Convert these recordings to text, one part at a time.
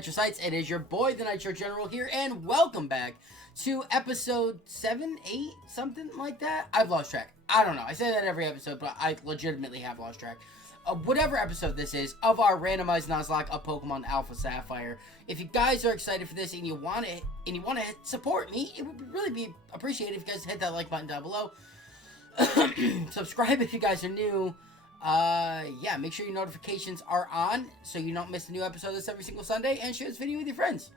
Nitrosites. It is your boy, the Nitro General here, and welcome back to episode 7, 8, something like that. I've lost track. I don't know. I say that every episode, but I legitimately have lost track. Whatever episode this is of our randomized Nuzlocke of Pokemon Alpha Sapphire. If you guys are excited for this and you want to support me, it would really be appreciated if you guys hit that like button down below. Subscribe if you guys are new. Yeah, make sure your notifications are on so you don't miss a new episode of this every single Sunday, and share this video with your friends.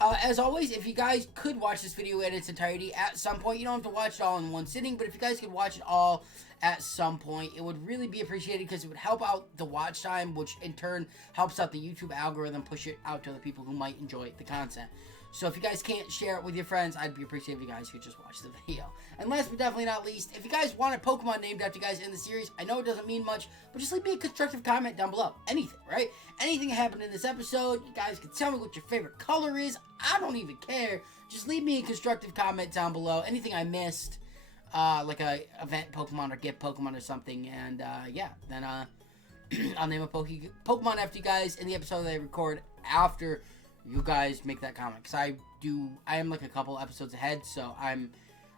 As always, if you guys could watch this video in its entirety at some point, you don't have to watch it all in one sitting, but if you guys could watch it all at some point, it would really be appreciated because it would help out the watch time, which in turn helps out the YouTube algorithm, push it out to the people who might enjoy the content. So if you guys can't share it with your friends, I'd be appreciative if you guys could just watch the video. And last but definitely not least, if you guys want a Pokemon named after you guys in the series, I know it doesn't mean much, but just leave me a constructive comment down below. Anything, right? Anything that happened in this episode, you guys can tell me what your favorite color is. I don't even care. Just leave me a constructive comment down below. Anything I missed, like a event Pokemon or gift Pokemon or something. And yeah, then I'll name a Pokemon after you guys in the episode that I record after you guys make that comment, because I am like a couple episodes ahead, so I'm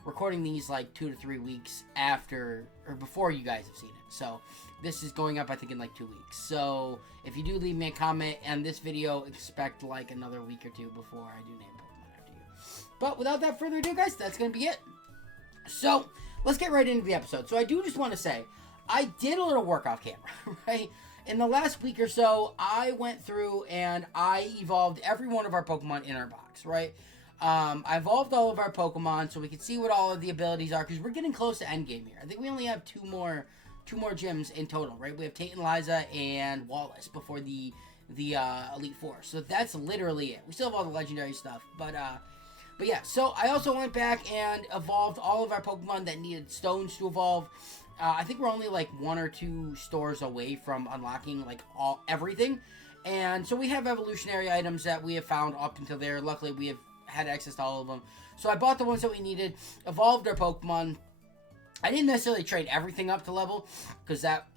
recording these like 2 to 3 weeks after or before you guys have seen it. So this is going up, I think, in like 2 weeks. So if you do leave me a comment on this video, expect like another week or two before I do name Pokemon after you. But without that further ado, guys, that's gonna be it. So let's get right into the episode. So I do just want to say, I did a little work off camera, right? In the last week or so, I went through and I evolved every one of our Pokemon in our box, right? I evolved all of our Pokemon so we could see what all of the abilities are, because we're getting close to endgame here. I think we only have two more gyms in total, right? We have Tate and Liza and Wallace before the Elite Four. So that's literally it. We still have all the legendary stuff, but yeah. So I also went back and evolved all of our Pokemon that needed stones to evolve. I think we're only like 1 or 2 stores away from unlocking like everything, and so we have evolutionary items that we have found up until there. Luckily, we have had access to all of them, so I bought the ones that we needed, evolved our Pokemon. I didn't necessarily trade everything up to level, because that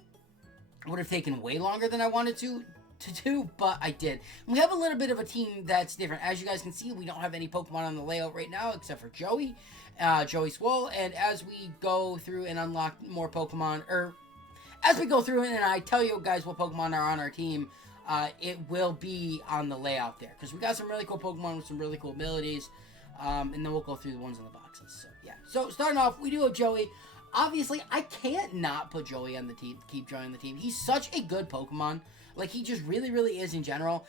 would have taken way longer than I wanted to do, but I did. And we have a little bit of a team that's different. As you guys can see, we don't have any Pokemon on the layout right now except for Joey. Joey Swole, and as we go through and unlock more Pokemon, or as we go through and I tell you guys what Pokemon are on our team, it will be on the layout there, because we got some really cool Pokemon with some really cool abilities, and then we'll go through the ones in the boxes. So yeah, so starting off, we do have Joey. Obviously, I can't not put Joey on the team, keep Joey on the team. He's such a good Pokemon, like he just really is in general,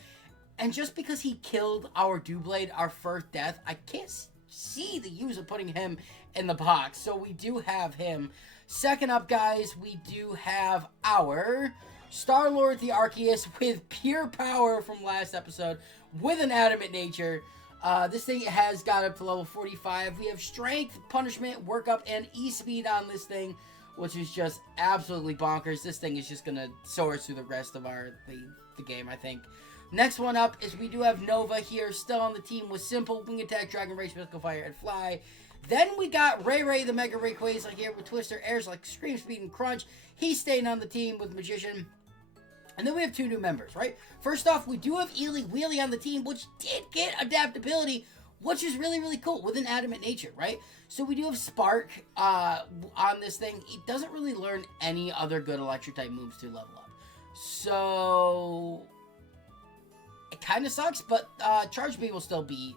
and just because he killed our Doublade, our first death, I can't see the use of putting him in the box, so we do have him. Second up, guys, we do have our Star-Lord the Arceus with pure power from last episode with an adamant nature. This thing has got up to level 45. We have strength, punishment, workup, and e-speed on this thing, which is just absolutely bonkers. This thing is just gonna soar through the rest of the game, I think. Next one up is we do have Nova here, still on the team with Simple, Wing Attack, Dragon Rage, Mystical Fire, and Fly. Then we got Ray the Mega Rayquaza here with Twister, Airs like Scream, Speed, and Crunch. He's staying on the team with Magician. And then we have 2 new members, right? First off, we do have Eely Wheelie on the team, which did get adaptability, which is really cool, with an adamant nature, right? So we do have Spark on this thing. He doesn't really learn any other good Electric-type moves to level up. So it kind of sucks, but Charge Beam will still be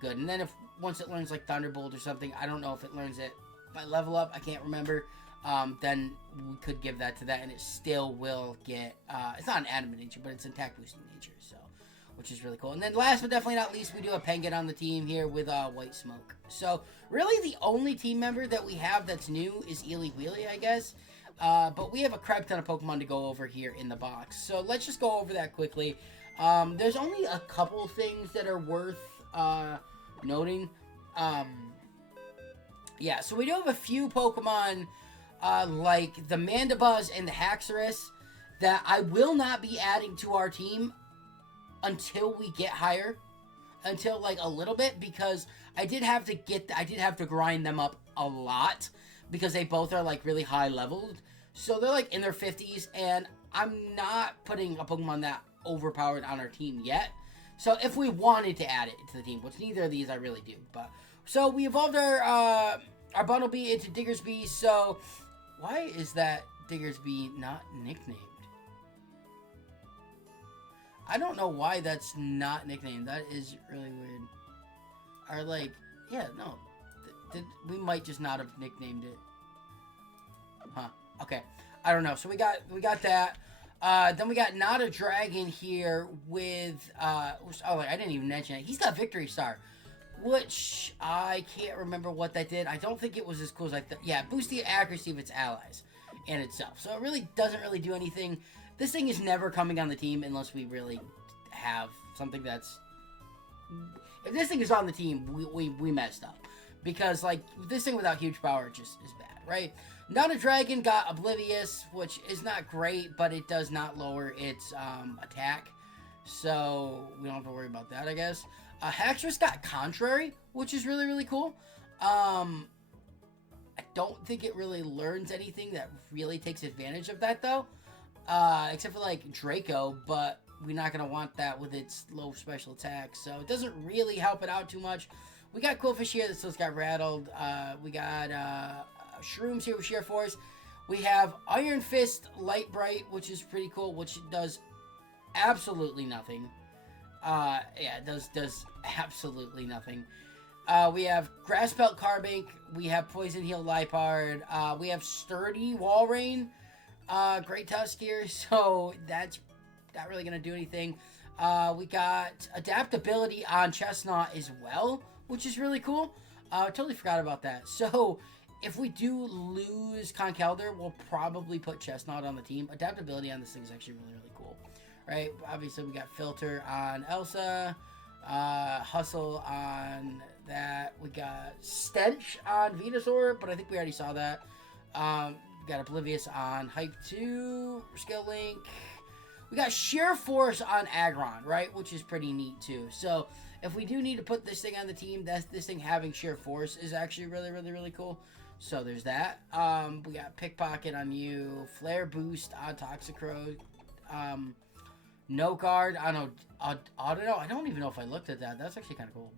good. And then once it learns like Thunderbolt or something, I don't know if it learns it by level up, I can't remember, then we could give that to that, and it still will get, it's not an adamant nature, but it's an attack boosting nature, so, which is really cool. And then last but definitely not least, we do have Penguin on the team here with White Smoke. So really the only team member that we have that's new is Eely Wheelie, I guess. But we have a crap ton of Pokemon to go over here in the box, so let's just go over that quickly. There's only a couple things that are worth noting. Yeah, so we do have a few Pokemon like the Mandibuzz and the Haxorus that I will not be adding to our team until we get higher, until like a little bit, because I did have to grind them up a lot, because they both are like really high leveled. So they're like in their 50s, and I'm not putting a Pokemon that overpowered on our team yet. So if we wanted to add it to the team, which neither of these I really do, but so we evolved our Bumblebee into Diggersby. So why is that Diggersby not nicknamed? I don't know why that's not nicknamed. That is really weird. Or like, yeah, no, we might just not have nicknamed it. Huh? Okay, I don't know. So we got that. Then we got Not a Dragon here with oh, I didn't even mention it. He's got Victory Star, which I can't remember what that did. I don't think it was as cool as I thought. Yeah, boost the accuracy of its allies and itself. So it really doesn't really do anything. This thing is never coming on the team unless we really have something that's... If this thing is on the team, we messed up. Because, like, this thing without huge power just is bad, right? Not a Dragon got Oblivious, which is not great, but it does not lower its attack. So, we don't have to worry about that, I guess. Haxorus got Contrary, which is really, really cool. I don't think it really learns anything that really takes advantage of that, though. Except for, like, Draco, but we're not going to want that with its low special attack. So, it doesn't really help it out too much. We got Quillfish here that still got rattled. We got Shrooms here with Sheer Force. We have Iron Fist Light Bright, which is pretty cool, which does absolutely nothing. Yeah, it does absolutely nothing. We have Grass Pelt Carbink. We have Poison Heal Lipard. We have Sturdy Walrein. Great Tusk here, so that's not really going to do anything. We got Adaptability on Chestnut as well, which is really cool. I totally forgot about that. So, if we do lose Conkeldurr, we'll probably put Chestnut on the team. Adaptability on this thing is actually really, really cool. Right? Obviously, we got Filter on Elsa. Hustle on that. We got Stench on Venusaur, but I think we already saw that. We got Oblivious on Hype 2. Skill Link. We got Sheer Force on Aggron, right? Which is pretty neat, too. So, if we do need to put this thing on the team, this thing having Sheer Force is actually really, really, really cool. So, there's that. We got Pickpocket on you. Flare Boost on Toxicroak. No Guard on Auto. I don't even know if I looked at that. That's actually kind of cool.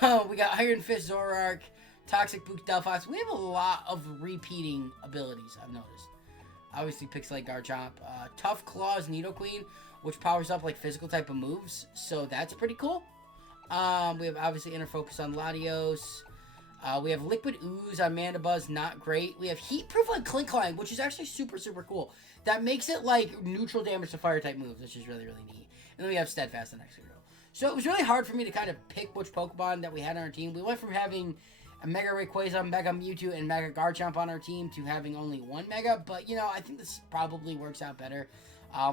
But we got Iron Fist Zoroark. Toxic Boost Delphox. We have a lot of repeating abilities, I've noticed. Obviously, Pixelate Garchomp. Tough Claws Nidoqueen, which powers up like physical type of moves. So that's pretty cool. We have obviously Inner Focus on Latios. We have Liquid Ooze on Mandibuzz. Not great. We have Heat Proof on Klinklang, which is actually super, super cool. That makes it like neutral damage to fire type moves, which is really, really neat. And then we have Steadfast on Excadrill. So it was really hard for me to kind of pick which Pokemon that we had on our team. We went from having a Mega Rayquaza, Mega Mewtwo, and Mega Garchomp on our team to having only one Mega. But, you know, I think this probably works out better.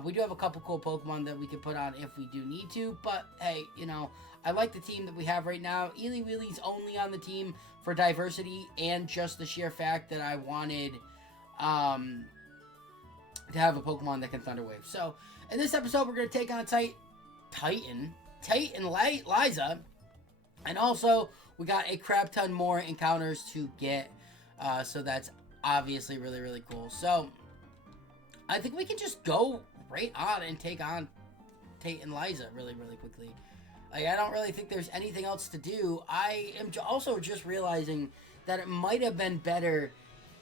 We do have a couple cool Pokemon that we could put on if we do need to. But, hey, you know, I like the team that we have right now. Eely Wheely's only on the team for diversity and just the sheer fact that I wanted to have a Pokemon that can Thunder Wave. So, in this episode, we're going to take on Titan Liza. And also, we got a crap ton more encounters to get. So that's obviously really, really cool. So, I think we can just go right on and take on Tate and Liza really, really quickly. Like, I don't really think there's anything else to do. I am also just realizing that it might have been better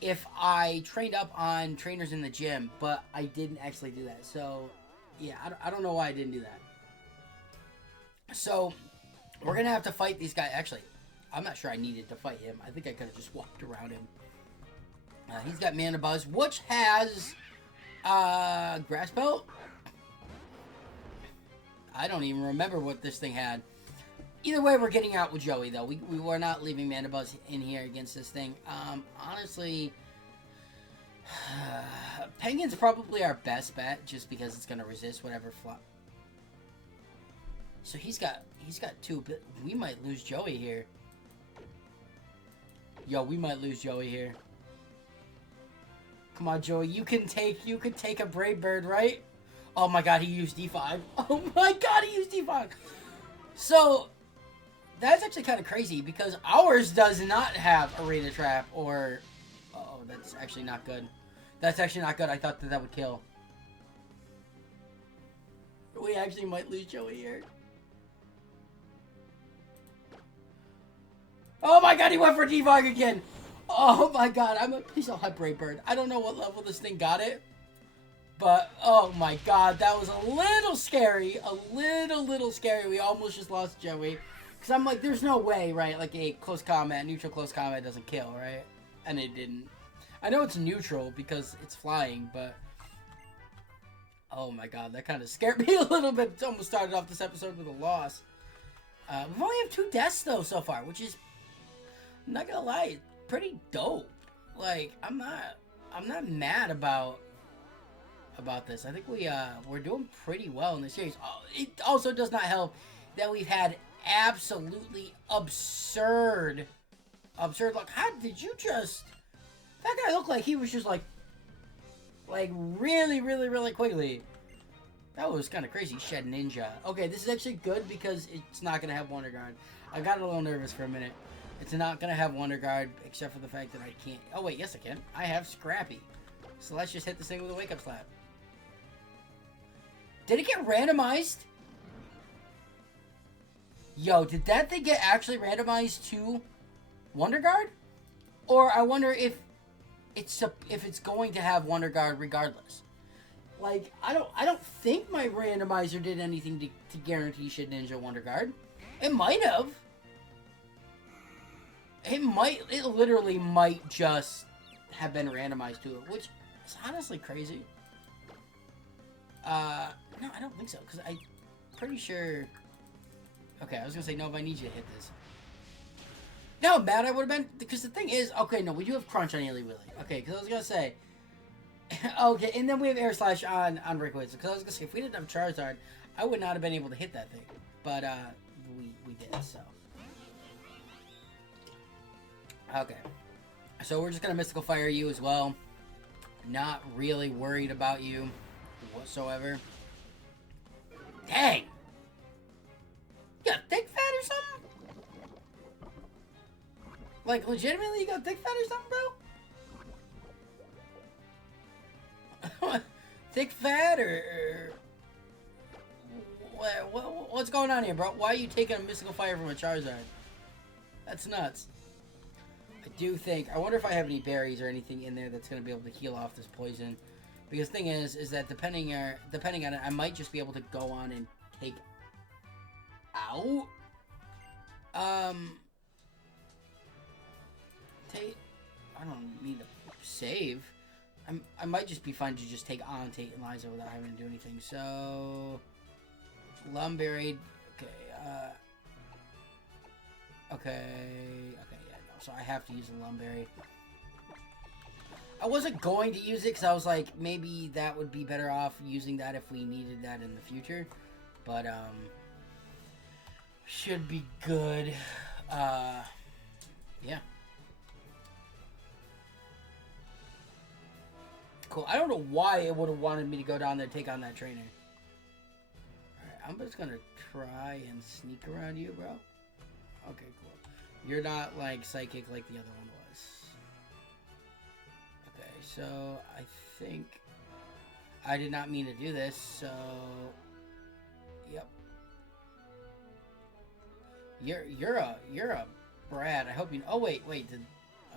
if I trained up on trainers in the gym, but I didn't actually do that. So, yeah, I don't know why I didn't do that. So, we're going to have to fight these guys. Actually, I'm not sure I needed to fight him. I think I could have just walked around him. He's got Mandibuzz, which has Grass Belt. I don't even remember what this thing had. Either way, we're getting out with Joey, though. We were not leaving Mandibuzz in here against this thing. Honestly, Penguin's probably our best bet, just because it's going to resist whatever flop. So he's got two, but we might lose Joey here. Yo, we might lose Joey here. Come on, Joey, you can take a Brave Bird, right? Oh my god, he used D5. Oh my god, he used D5. So, that's actually kind of crazy, because ours does not have Arena Trap, or... Oh, that's actually not good. That's actually not good. I thought that would kill. We actually might lose Joey here. Oh my god, he went for Devog again. Oh my god, I'm a piece of hot Brave Bird. I don't know what level this thing got it. But, oh my god, that was a little scary. A little scary. We almost just lost Joey. Because I'm like, there's no way, right? Like a close combat, neutral close combat doesn't kill, right? And it didn't. I know it's neutral because it's flying, but... Oh my god, that kind of scared me a little bit. It's almost started off this episode with a loss. We've only have 2 deaths though so far, which is, I'm not gonna lie, pretty dope. Like, I'm not mad about this. I think we're doing pretty well in this series. It also does not help that we've had absolutely absurd luck. How did you just? That guy looked like he was just like really quickly. That was kind of crazy. Shed Ninja. Okay, this is actually good because it's not gonna have Wonder Guard. I got a little nervous for a minute. It's not gonna have Wonder Guard except for the fact that I can't. Oh wait, yes I can. I have Scrappy. So let's just hit this thing with a wake up slap. Did it get randomized? Yo, did that thing get actually randomized to Wonder Guard? Or I wonder if it's going to have Wonder Guard regardless. Like, I don't think my randomizer did anything to guarantee Shit Ninja Wonder Guard. It might have. It literally might just have been randomized to it, which is honestly crazy. No, I don't think so, because I'm pretty sure... Okay, I was going to say, no, but I need you to hit this. You know how bad I would have been? Because the thing is... Okay, no, we do have Crunch on Illy Willy. Okay, because I was going to say... Okay, and then we have Air Slash on Breakaway. Because I was going to say, if we didn't have Charizard, I would not have been able to hit that thing. But, we did, so... Okay. So we're just going to Mystical Fire you as well. Not really worried about you whatsoever. Dang! You got thick fat or something? Like, legitimately you got thick fat or something, bro? Thick fat or... What's going on here, bro? Why are you taking a Mystical Fire from a Charizard? That's nuts. I do think... I wonder if I have any berries or anything in there that's going to be able to heal off this poison. Because the thing is that depending on it, I might just be able to go on and take out. I don't need to save. I might just be fine to just take on Tate and Liza without having to do anything. So, Lumberry. Okay, yeah, no. So I have to use the Lumberry. I wasn't going to use it because I was like, maybe that would be better off using that if we needed that in the future. But, should be good. Yeah. Cool. I don't know why it would have wanted me to go down there and take on that trainer. Alright, I'm just gonna try and sneak around you, bro. Okay, cool. You're not, like, psychic like the other one was. Okay, so I think I did not mean to do this, so... Yep. You're a brat. I hope you... Oh, wait. Okay,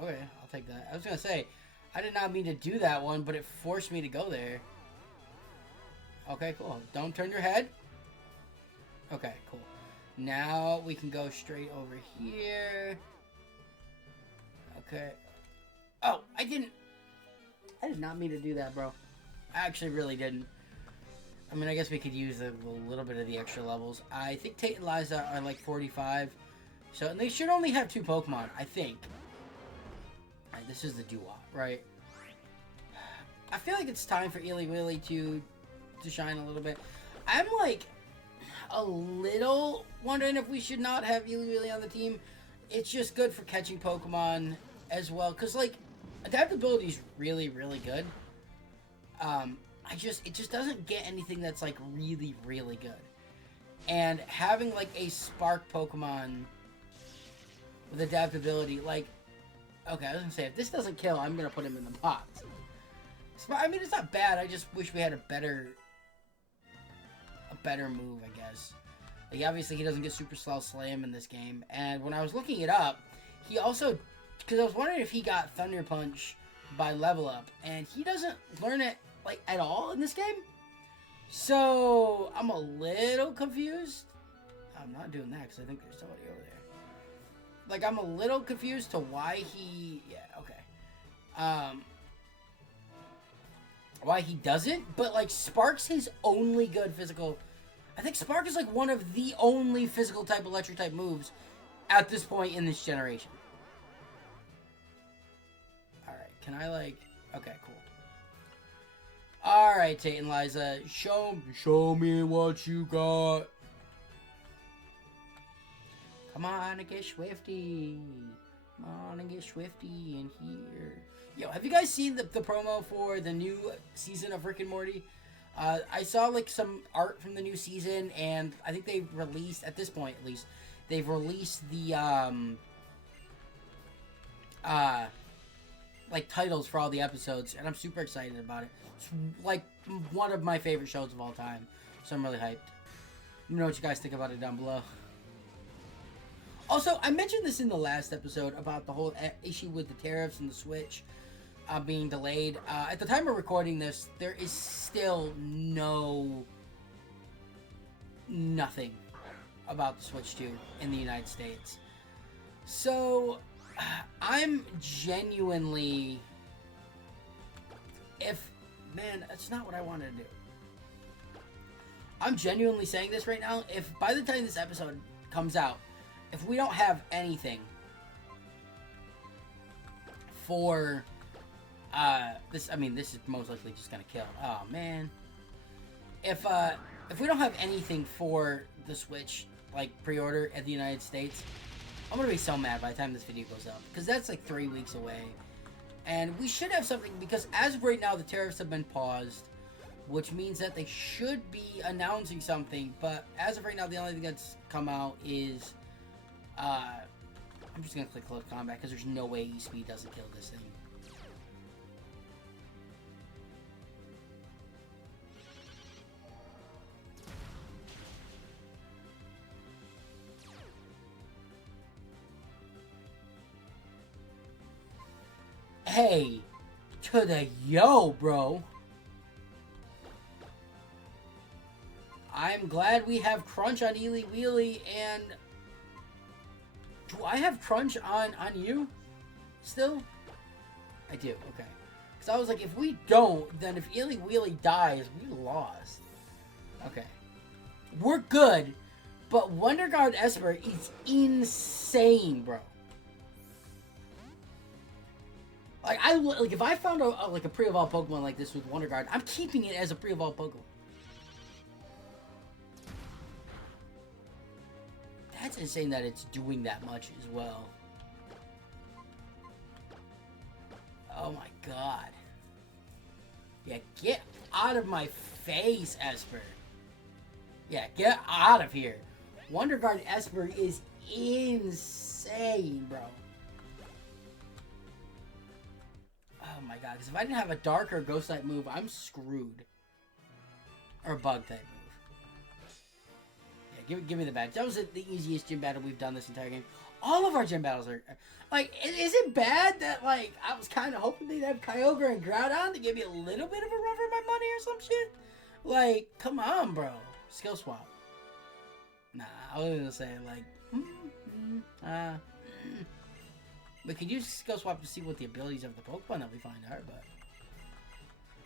I'll take that. I was gonna say, I did not mean to do that one, but it forced me to go there. Okay, cool. Don't turn your head. Okay, cool. Now we can go straight over here. Okay. Oh, I did not mean to do that, bro. I actually really didn't. I mean, I guess we could use a little bit of the extra levels. I think Tate and Liza are like 45. So, and they should only have 2 Pokemon, I think. Alright, this is the Dewott, right? I feel like it's time for Illy Willy to shine a little bit. I'm like a little wondering if we should not have Illy Willy on the team. It's just good for catching Pokemon as well. Because, like, adaptability is really, really good. It just doesn't get anything that's, like, really, really good. And having, like, a Spark Pokemon with adaptability, like... Okay, I was gonna say, if this doesn't kill, I'm gonna put him in the box. I mean, it's not bad, I just wish we had a better better move, I guess. Like, obviously, he doesn't get Super Slow Slam in this game. And when I was looking it up, he also... Because I was wondering if he got Thunder Punch by level up. And he doesn't learn it, like, at all in this game. So, I'm a little confused. I'm not doing that because I think there's somebody over there. Like, I'm a little confused to why he... Yeah, okay. Why he doesn't. But, like, Spark's his only good physical... I think Spark is, like, one of the only physical type, electric type moves at this point in this generation. Alright, can I, like... Okay, cool. Alright, Tate and Liza. Show me what you got. Come on and get Swifty. Come on and get Swifty in here. Yo, have you guys seen the promo for the new season of Rick and Morty? I saw, like, some art from the new season, and I think they've released, at this point at least, they've released the, like, titles for all the episodes, and I'm super excited about it. It's, like, one of my favorite shows of all time, so I'm really hyped. Let me know what you guys think about it down below. Also, I mentioned this in the last episode about the whole issue with the tariffs and the Switch being delayed. At the time of recording this, there is still nothing about the Switch 2 in the United States. So, I'm genuinely... Man, that's not what I wanted to do. I'm genuinely saying this right now. If by the time this episode comes out, if we don't have anything for this, I mean, this is most likely just gonna kill. Oh man, if we don't have anything for the Switch, like pre-order at the United States, I'm gonna be so mad by the time this video goes up, because that's like 3 weeks away, and we should have something, because as of right now the tariffs have been paused, which means that they should be announcing something. But as of right now, the only thing that's come out is I'm just gonna click close combat because there's no way E-Speed doesn't kill this thing. Hey, to the yo, bro. I'm glad we have Crunch on Eely Wheelie, and... Do I have Crunch on you? Still? I do, okay. Because I was like, if we don't, then if Eely Wheelie dies, we lost. Okay. We're good, but Wonder Guard Espurr is insane, bro. Like, if I found a pre-evolved Pokemon like this with Wonder Guard, I'm keeping it as a pre-evolved Pokemon. That's insane that it's doing that much as well. Oh my god. Yeah, get out of my face, Espurr. Yeah, get out of here. Wonder Guard Espurr is insane, bro. Oh my god, because if I didn't have a dark or ghost type move, I'm screwed. Or a bug type move. Yeah, give me the badge. That was the easiest gym battle we've done this entire game. All of our gym battles are... Like, is it bad that, like, I was kind of hoping they'd have Kyogre and Groudon to give me a little bit of a run for my money or some shit? Like, come on, bro. Skill swap. Nah, I was gonna say, like... We could use skill swap to see what the abilities of the Pokemon that we find are, but...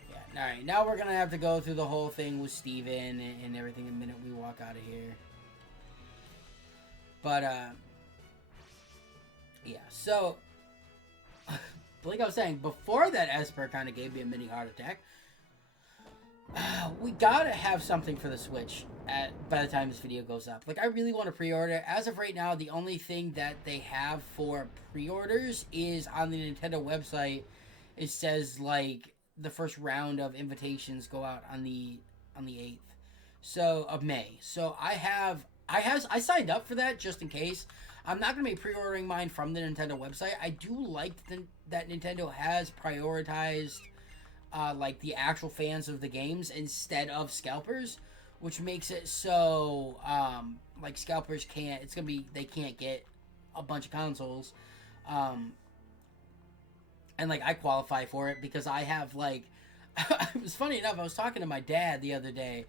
Yeah, alright, now we're gonna have to go through the whole thing with Steven and everything the minute we walk out of here. But, yeah, so... like I was saying, before that Espurr kind of gave me a mini heart attack, we gotta have something for the Switch by the time this video goes up. Like, I really want to pre-order. As of right now, the only thing that they have for pre-orders is on the Nintendo website. It says, like, the first round of invitations go out on the 8th of May. So I signed up for that just in case. I'm not going to be pre-ordering mine from the Nintendo website. I do like that Nintendo has prioritized like the actual fans of the games instead of scalpers, which makes it so like scalpers can't. They can't get a bunch of consoles, and like I qualify for it because I have like. It was funny enough. I was talking to my dad the other day,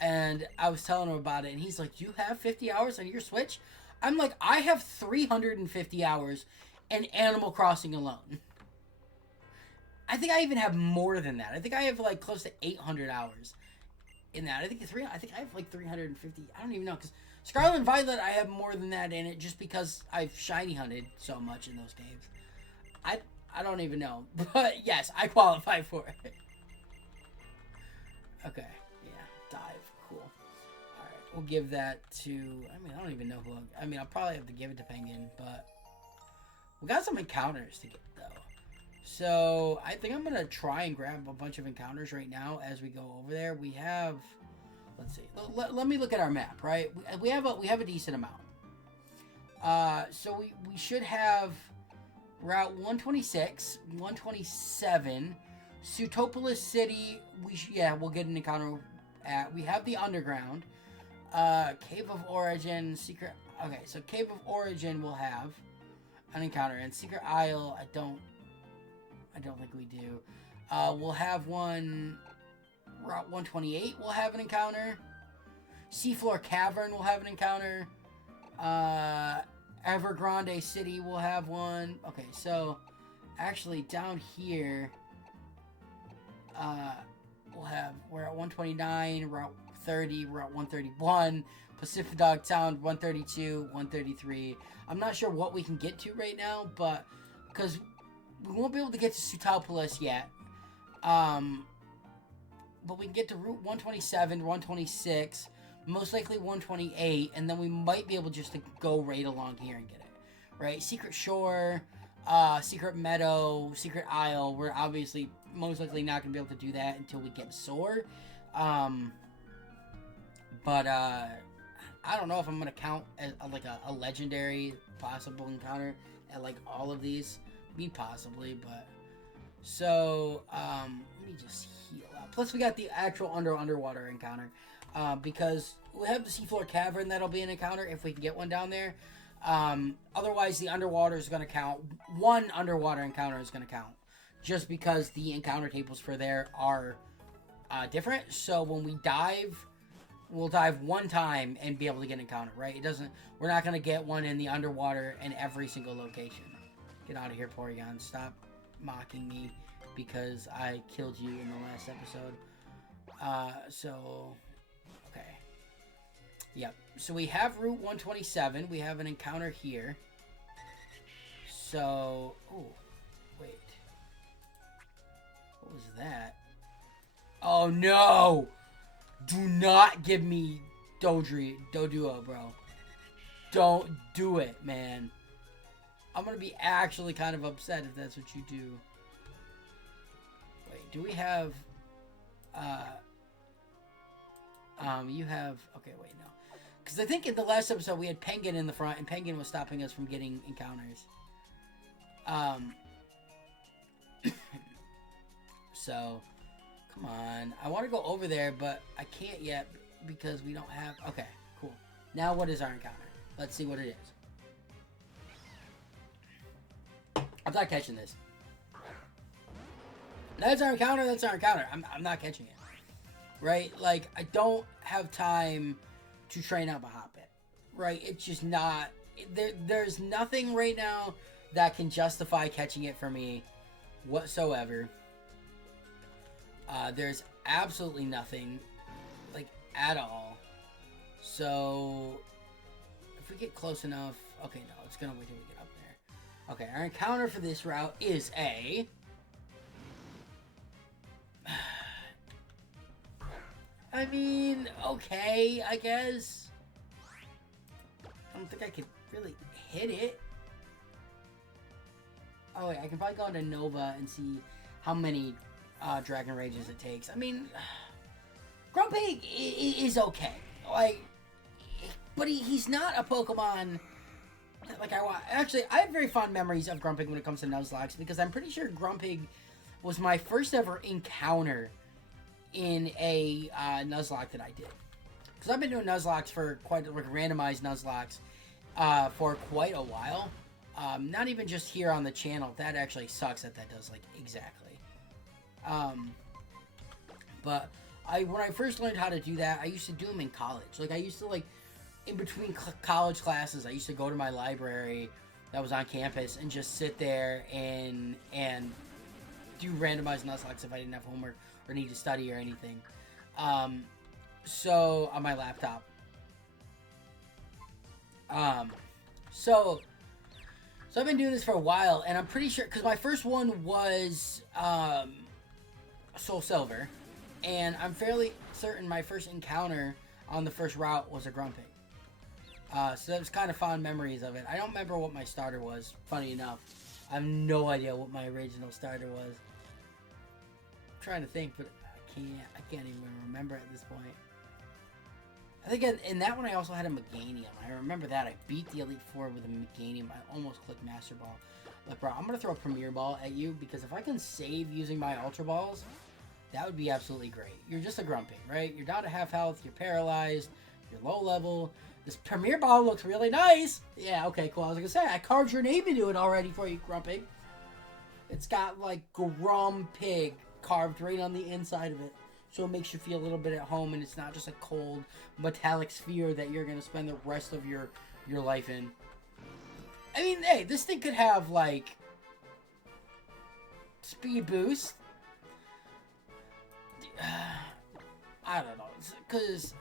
and I was telling him about it, and he's like, "You have 50 hours on your Switch?" I'm like, "I have 350 hours in Animal Crossing alone." I think I even have more than that. I think I have like close to 800 hours in that. I think I have like 350. I don't even know because Scarlet and Violet I have more than that in it just because I've shiny hunted so much in those games. I don't even know, but yes, I qualify for it. Okay, yeah, dive, cool. All right, we'll give that to. I mean, I don't even know who. I'll probably have to give it to Penguin, but we got some encounters to get though. So I think I'm gonna try and grab a bunch of encounters right now as we go over there. We have, let's see. Let me look at our map. Right, we have a decent amount. So we should have Route 126, 127, Sutopolis City. We'll get an encounter at. We have the Underground, Cave of Origin, Secret. Okay, so Cave of Origin will have an encounter, and Secret Isle I don't think we do. We'll have one. Route 128 will have an encounter. Seafloor Cavern will have an encounter. Evergrande City will have one. Okay, so actually down here, we're at 129, Route 30, Route 131, Pacific Dog Town 132, 133. I'm not sure what we can get to right now, but because we won't be able to get to Sutopolis yet. But we can get to Route 127, 126, most likely 128, and then we might be able just to go right along here and get it. Right? Secret Shore, Secret Meadow, Secret Isle. We're obviously most likely not going to be able to do that until we get Soar. But I don't know if I'm going to count as like a legendary possible encounter at like all of these. Me possibly, but so let me just heal up. Plus we got the actual underwater encounter because we have the Seafloor Cavern that'll be an encounter if we can get one down there. Otherwise the underwater is going to count. One underwater encounter is going to count just because the encounter tables for there are different. So when we dive, we'll dive one time and be able to get an encounter, right? We're not going to get one in the underwater in every single location. Get out of here, Porygon. Stop mocking me because I killed you in the last episode. Okay. Yep. So we have Route 127. We have an encounter here. So, oh, wait. What was that? Oh, no! Do not give me Doduo, bro. Don't do it, man. I'm gonna be actually kind of upset if that's what you do. Wait, do we have... you have... Okay, wait, no. Because I think in the last episode we had Penguin in the front, and Penguin was stopping us from getting encounters. So, come on. I want to go over there, but I can't yet because we don't have... Okay, cool. Now what is our encounter? Let's see what it is. I'm not catching this. That's our encounter. That's our encounter. I'm not catching it. Right? Like, I don't have time to train up a Hoppip. Right? It's just not... There's nothing right now that can justify catching it for me whatsoever. There's absolutely nothing, like, at all. So, if we get close enough... Okay, no, it's gonna wait till we get up there. Okay, our encounter for this route is a... I mean, okay, I guess. I don't think I could really hit it. Oh, wait, I can probably go into Nova and see how many Dragon Rages it takes. I mean, Grumpig is okay. Like, but he's not a Pokemon that, like, I want. Actually, I have very fond memories of Grumpig when it comes to Nuzlocke because I'm pretty sure Grumpig was my first ever encounter in a Nuzlocke that I did. Because I've been doing Nuzlocke for quite, like, randomized Nuzlocke for quite a while. Not even just here on the channel. That actually sucks that does, like, exactly. But when I first learned how to do that, I used to do them in college. Like, I used to, like, in between college classes, I used to go to my library that was on campus and just sit there and do randomized Nuzlocke if I didn't have homework or need to study or anything. So on my laptop. So I've been doing this for a while, and I'm pretty sure, because my first one was Soul Silver, and I'm fairly certain my first encounter on the first route was a Grumpig. So that was kind of fond memories of it. I don't remember what my starter was, funny enough. I have no idea what my original starter was. I'm trying to think, but I can't even remember at this point. I think in that one I also had a Meganium. I remember that. I beat the Elite Four with a Meganium. I almost clicked Master Ball. Look, bro, I'm going to throw a Premier Ball at you, because if I can save using my Ultra Balls, that would be absolutely great. You're just a Grumpig, right? You're down to half health, you're paralyzed, you're low level. This Premier Ball looks really nice. Yeah, okay, cool. I was going to say, I carved your name into it already for you, Grumpig. It's got, like, Grumpig carved right on the inside of it. So it makes you feel a little bit at home, and it's not just a cold metallic sphere that you're going to spend the rest of your life in. I mean, hey, this thing could have, like, speed boost. I don't know, because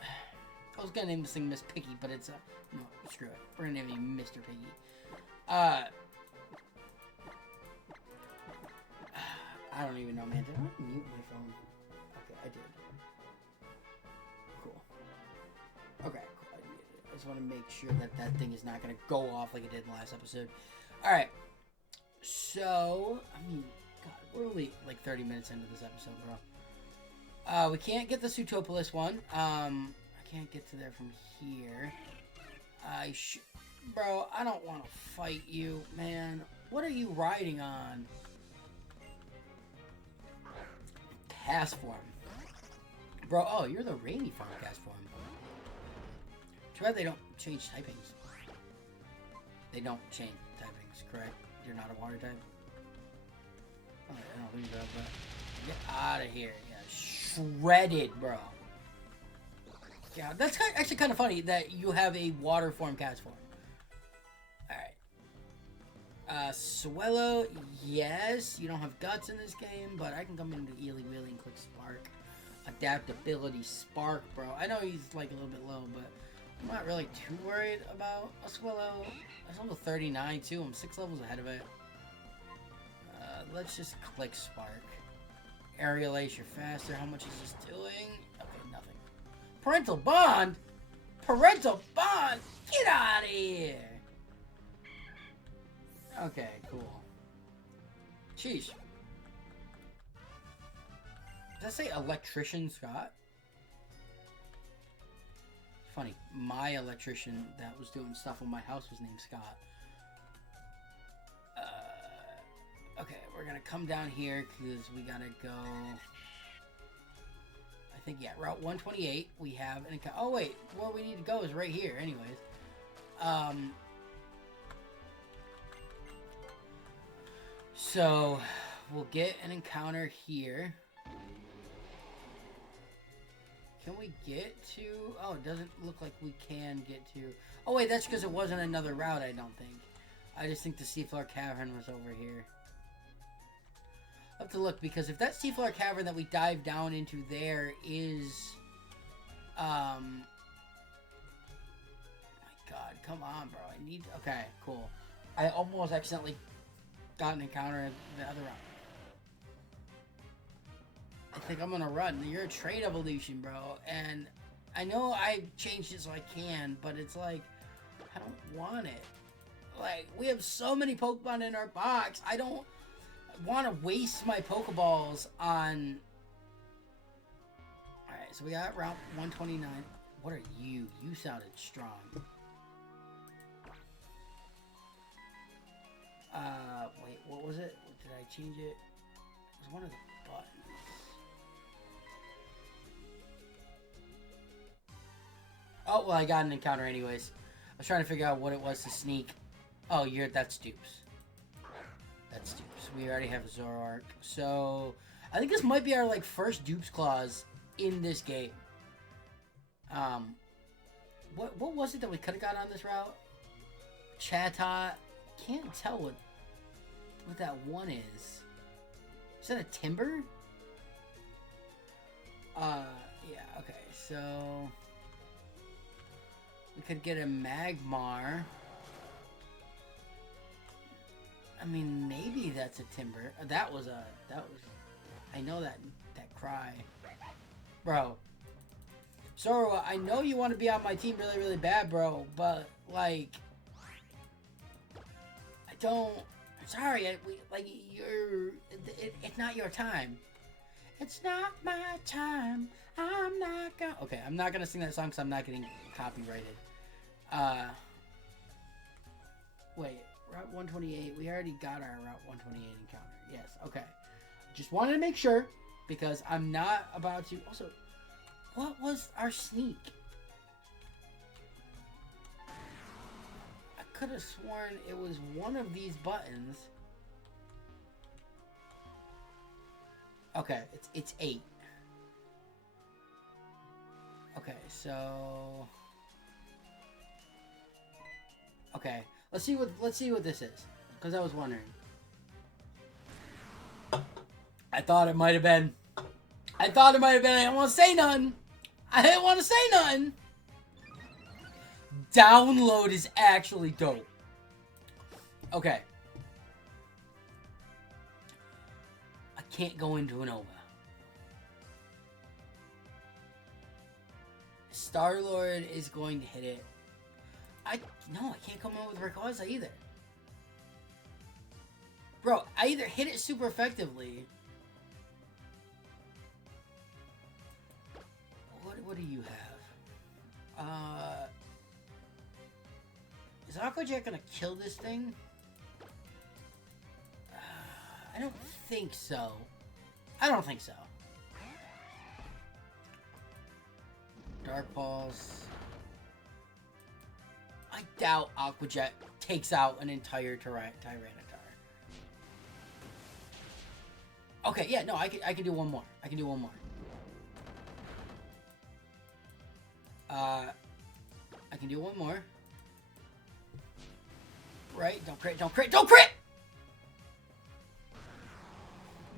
I was going to name this thing Miss Piggy, but it's no, screw it. We're going to name you Mr. Piggy. I don't even know, man. Did I mute my phone? Okay, I did. Cool. Okay, cool. I muted it. I just want to make sure that thing is not going to go off like it did in the last episode. Alright. So, I mean, God, we're only like 30 minutes into this episode, bro. We can't get the Sutopolis one. I can't get to there from here. Bro, I don't want to fight you, man. What are you riding on? Cast form. Bro, oh, you're the rainy farm cast form. Too bad they don't change typings. They don't change typings, correct? You're not a water type? Oh, I don't think so, but get out of here. Yeah, shredded, bro. Yeah, that's actually kind of funny that you have a water form cast form. Swellow, yes. You don't have guts in this game, but I can come into Eely Wheelie and click Spark. Adaptability Spark, bro. I know he's like a little bit low, but I'm not really too worried about a Swellow. It's level 39 too. I'm 6 levels ahead of it. Let's just click Spark. Aerial Ace, you're faster. How much is this doing? Okay, nothing. Parental Bond? Parental Bond? Get out of here! Okay, cool. Sheesh. Does that say Electrician Scott? Funny, my electrician that was doing stuff in my house was named Scott. Okay, we're gonna come down here because we gotta go. I think, yeah, Route 128. We have an encounter. Oh, wait, where we need to go is right here, anyways. So, we'll get an encounter here. Can we get to... Oh, it doesn't look like we can get to... Oh, wait, that's because it wasn't another route, I don't think. I just think the Seafloor Cavern was over here. I'll have to look, because if that Seafloor Cavern that we dive down into there is... my God, come on, bro. I need... Okay, cool. I almost accidentally got an encounter in the other route. I think I'm gonna run. You're a trade evolution, bro. And I know I changed it so I can, but it's like, I don't want it. Like, we have so many Pokemon in our box. I don't want to waste my Pokeballs on... Alright, so we got Route 129. What are you? You sounded strong. Wait, what was it? Did I change it? It was one of the buttons. Oh, well, I got an encounter anyways. I was trying to figure out what it was to sneak. Oh, that's dupes. That's dupes. We already have a Zoroark. So, I think this might be our, like, first dupes clause in this game. What was it that we could have got on this route? Chatot. Can't tell what that one is. Is that a Timber? Yeah, okay, so we could get a Magmar. I mean, maybe that's a Timber. I know that cry. Bro. Sora, I know you want to be on my team really, really bad, bro, but, like, I don't, sorry, it's not your time. It's not my time. I'm not gonna... Okay, I'm not gonna sing that song because I'm not getting copyrighted. Wait, Route 128. We already got our Route 128 encounter. Yes, okay. Just wanted to make sure because I'm not about to... Also, what was our sneak? I could have sworn it was one of these buttons. Okay, it's 8. Okay, so okay, let's see what this is, because I was wondering. I thought it might have been. I didn't want to say none. Download is actually dope. Okay. I can't go into an OVA. Star-Lord is going to hit it. I can't come up with Rayquaza either. Bro, I either hit it super effectively. What do you have? Is Aquajet gonna kill this thing? I don't think so. Dark Pulse. I doubt Aquajet takes out an entire Tyranitar. Okay, yeah, no, I can do one more. I can do one more. Right? Don't crit!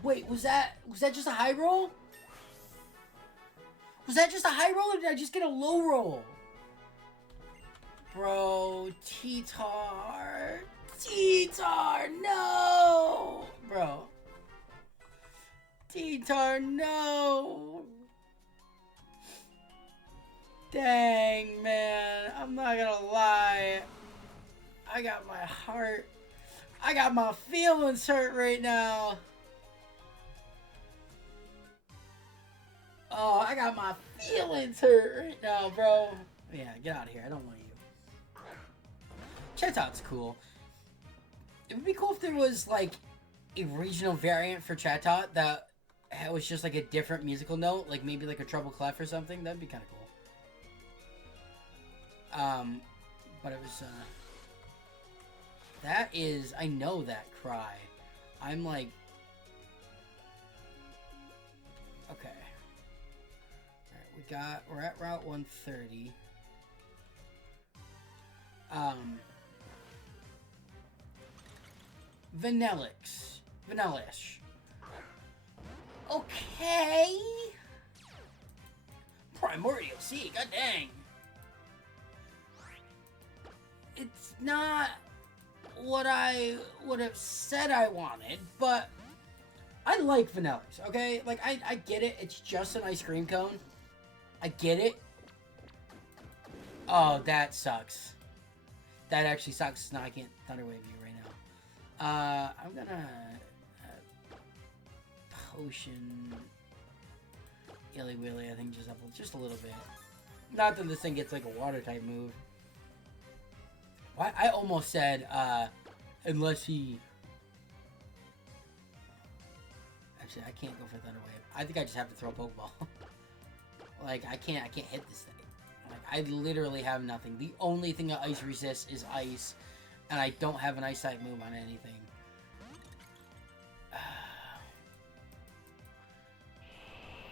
Wait, was that just a high roll? Was that just a high roll, or did I just get a low roll? Bro, T-Tar, no! Bro. T-Tar, no! Dang, man. I'm not gonna lie. I got my feelings hurt right now. Oh, I got my feelings hurt right now, bro. Yeah, get out of here. I don't want you. Chatot's cool. It would be cool if there was, like, a regional variant for Chatot that was just, like, a different musical note. Like, maybe, like, a treble clef or something. That'd be kind of cool. But it was, that is... I know that cry. I'm, like... Okay. Alright, we're at Route 130. Vanillish. Okay. Primordial Sea, god dang. It's not what I would have said I wanted, but I like Vanillish, okay? Like, I get it. It's just an ice cream cone. I get it. Oh, that sucks. That actually sucks. No, I can't Thunder Wave you right now. I'm gonna... Potion... Illy Willy, I think, just a little bit. Not that this thing gets, like, a water-type move. I almost said, unless he... Actually, I can't go for Thunder Wave. I think I just have to throw a Pokeball. Like, I can't hit this thing. Like, I literally have nothing. The only thing that ice resists is ice, and I don't have an ice type move on anything.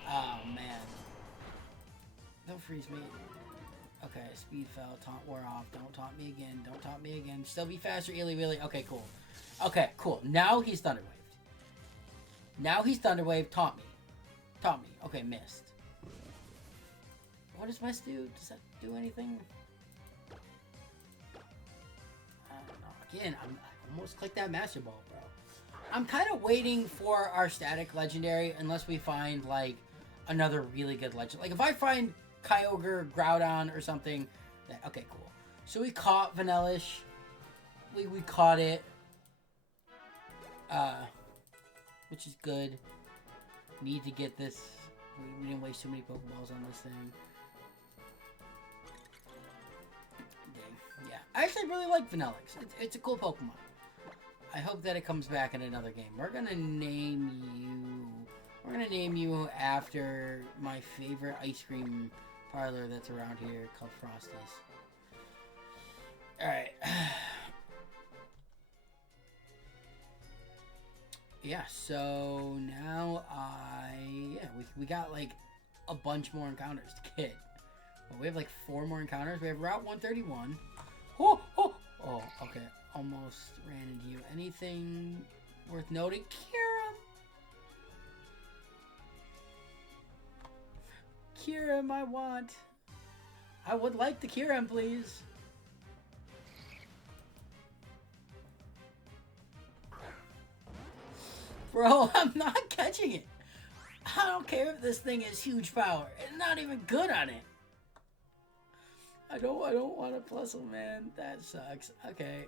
Oh man. Don't freeze me. Okay, speed fell, taunt wore off. Don't taunt me again. Don't taunt me again. Still be faster, Illy Willy. Okay, cool. Okay, cool. Now he's Thunderwaved. Now he's Thunderwaved. Taunt me. Taunt me. Okay, missed. What does Mist do? Does that do anything? I don't know. Again, I almost clicked that Master Ball, bro. I'm kind of waiting for our static legendary unless we find, like, another really good legend. Like, if I find Kyogre, Groudon, or something, then, okay, cool. So we caught Vanillish. We caught it. Which is good. Need to get this. We didn't waste too many Pokeballs on this thing. Dang. Yeah. I actually really like Vanillix. It's a cool Pokemon. I hope that it comes back in another game. We're gonna name you after my favorite ice cream parlor that's around here called Frosty's. Alright. Yeah, so now we got like a bunch more encounters to get. Well, we have like 4 more encounters. We have Route 131. Oh, okay. Almost ran into you. Anything worth noting? Kyurem, I want. I would like the Kyurem, please. Bro, I'm not catching it. I don't care if this thing has huge power. It's not even good on it. I don't want to puzzle, man. That sucks. Okay.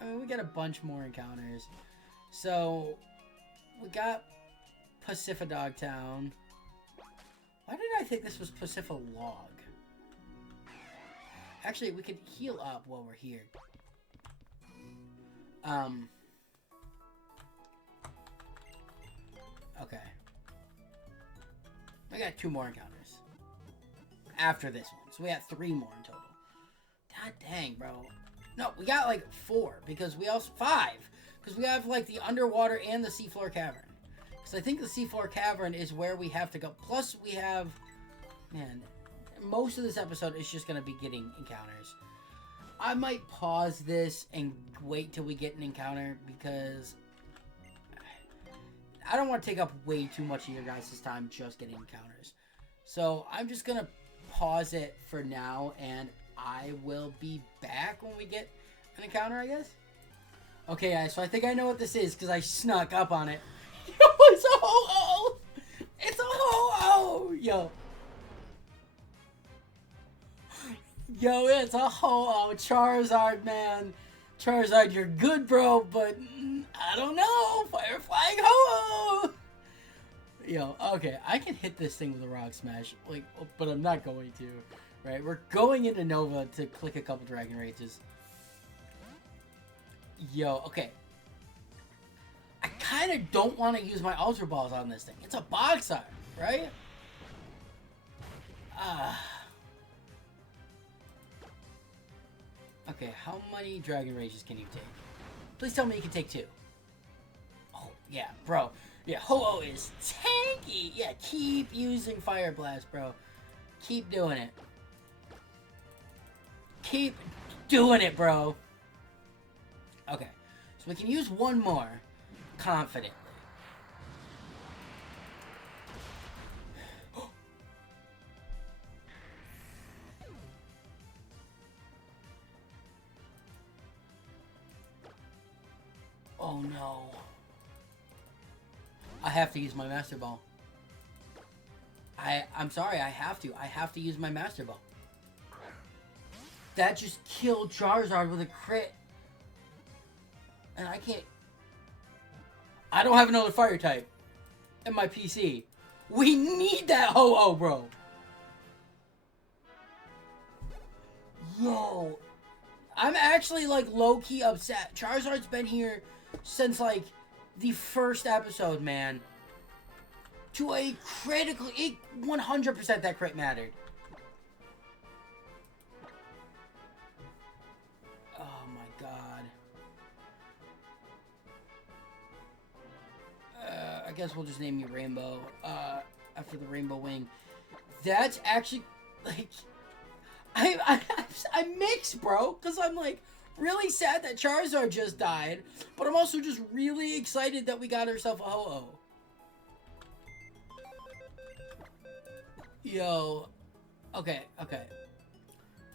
I mean, we got a bunch more encounters. So, we got Pacifidog Town. Why did I think this was Pacifilog? Actually, we could heal up while we're here. Okay. We got 2 more encounters. After this one. So we have 3 more in total. God dang, bro. No, we got like 4. Because we also... 5. Because we have like the underwater and the seafloor cavern. Because I think the seafloor cavern is where we have to go. Plus we have... Man, most of this episode is just going to be getting encounters. I might pause this and wait till we get an encounter. Because... I don't want to take up way too much of your guys' time just getting encounters. So I'm just going to pause it for now, and I will be back when we get an encounter, I guess. Okay, guys, so I think I know what this is because I snuck up on it. Yo, it's a Ho-Oh! It's a Ho-Oh! Yo. Yo, it's a Ho-Oh. Charizard, man. Charizard, you're good, bro, but I don't know. Fire Flying Ho-Oh! Yo, okay, I can hit this thing with a Rock Smash, like, but I'm not going to. Right, we're going into Nova to click a couple Dragon Rages. Yo, okay. I kind of don't want to use my Ultra Balls on this thing. It's a Boxer, right? Okay, how many Dragon Rages can you take? Please tell me you can take 2. Oh, yeah, bro. Yeah, Ho-Oh is tanky. Yeah, keep using Fire Blast, bro. Keep doing it. Keep doing it, bro. Okay, so we can use 1 more confidently. Oh no. I have to use my Master Ball. I'm sorry, I have to. I have to use my Master Ball. That just killed Charizard with a crit. And I can't... I don't have another fire type in my PC. We need that Ho-Oh, bro. Yo. I'm actually, like, low-key upset. Charizard's been here since, like, the first episode, man. To a critical... 100% that crit mattered. I guess we'll just name you Rainbow, after the Rainbow Wing. That's actually, like, I'm mixed, bro, because I'm, like, really sad that Charizard just died, but I'm also just really excited that we got ourselves a Ho-Oh. Yo, okay.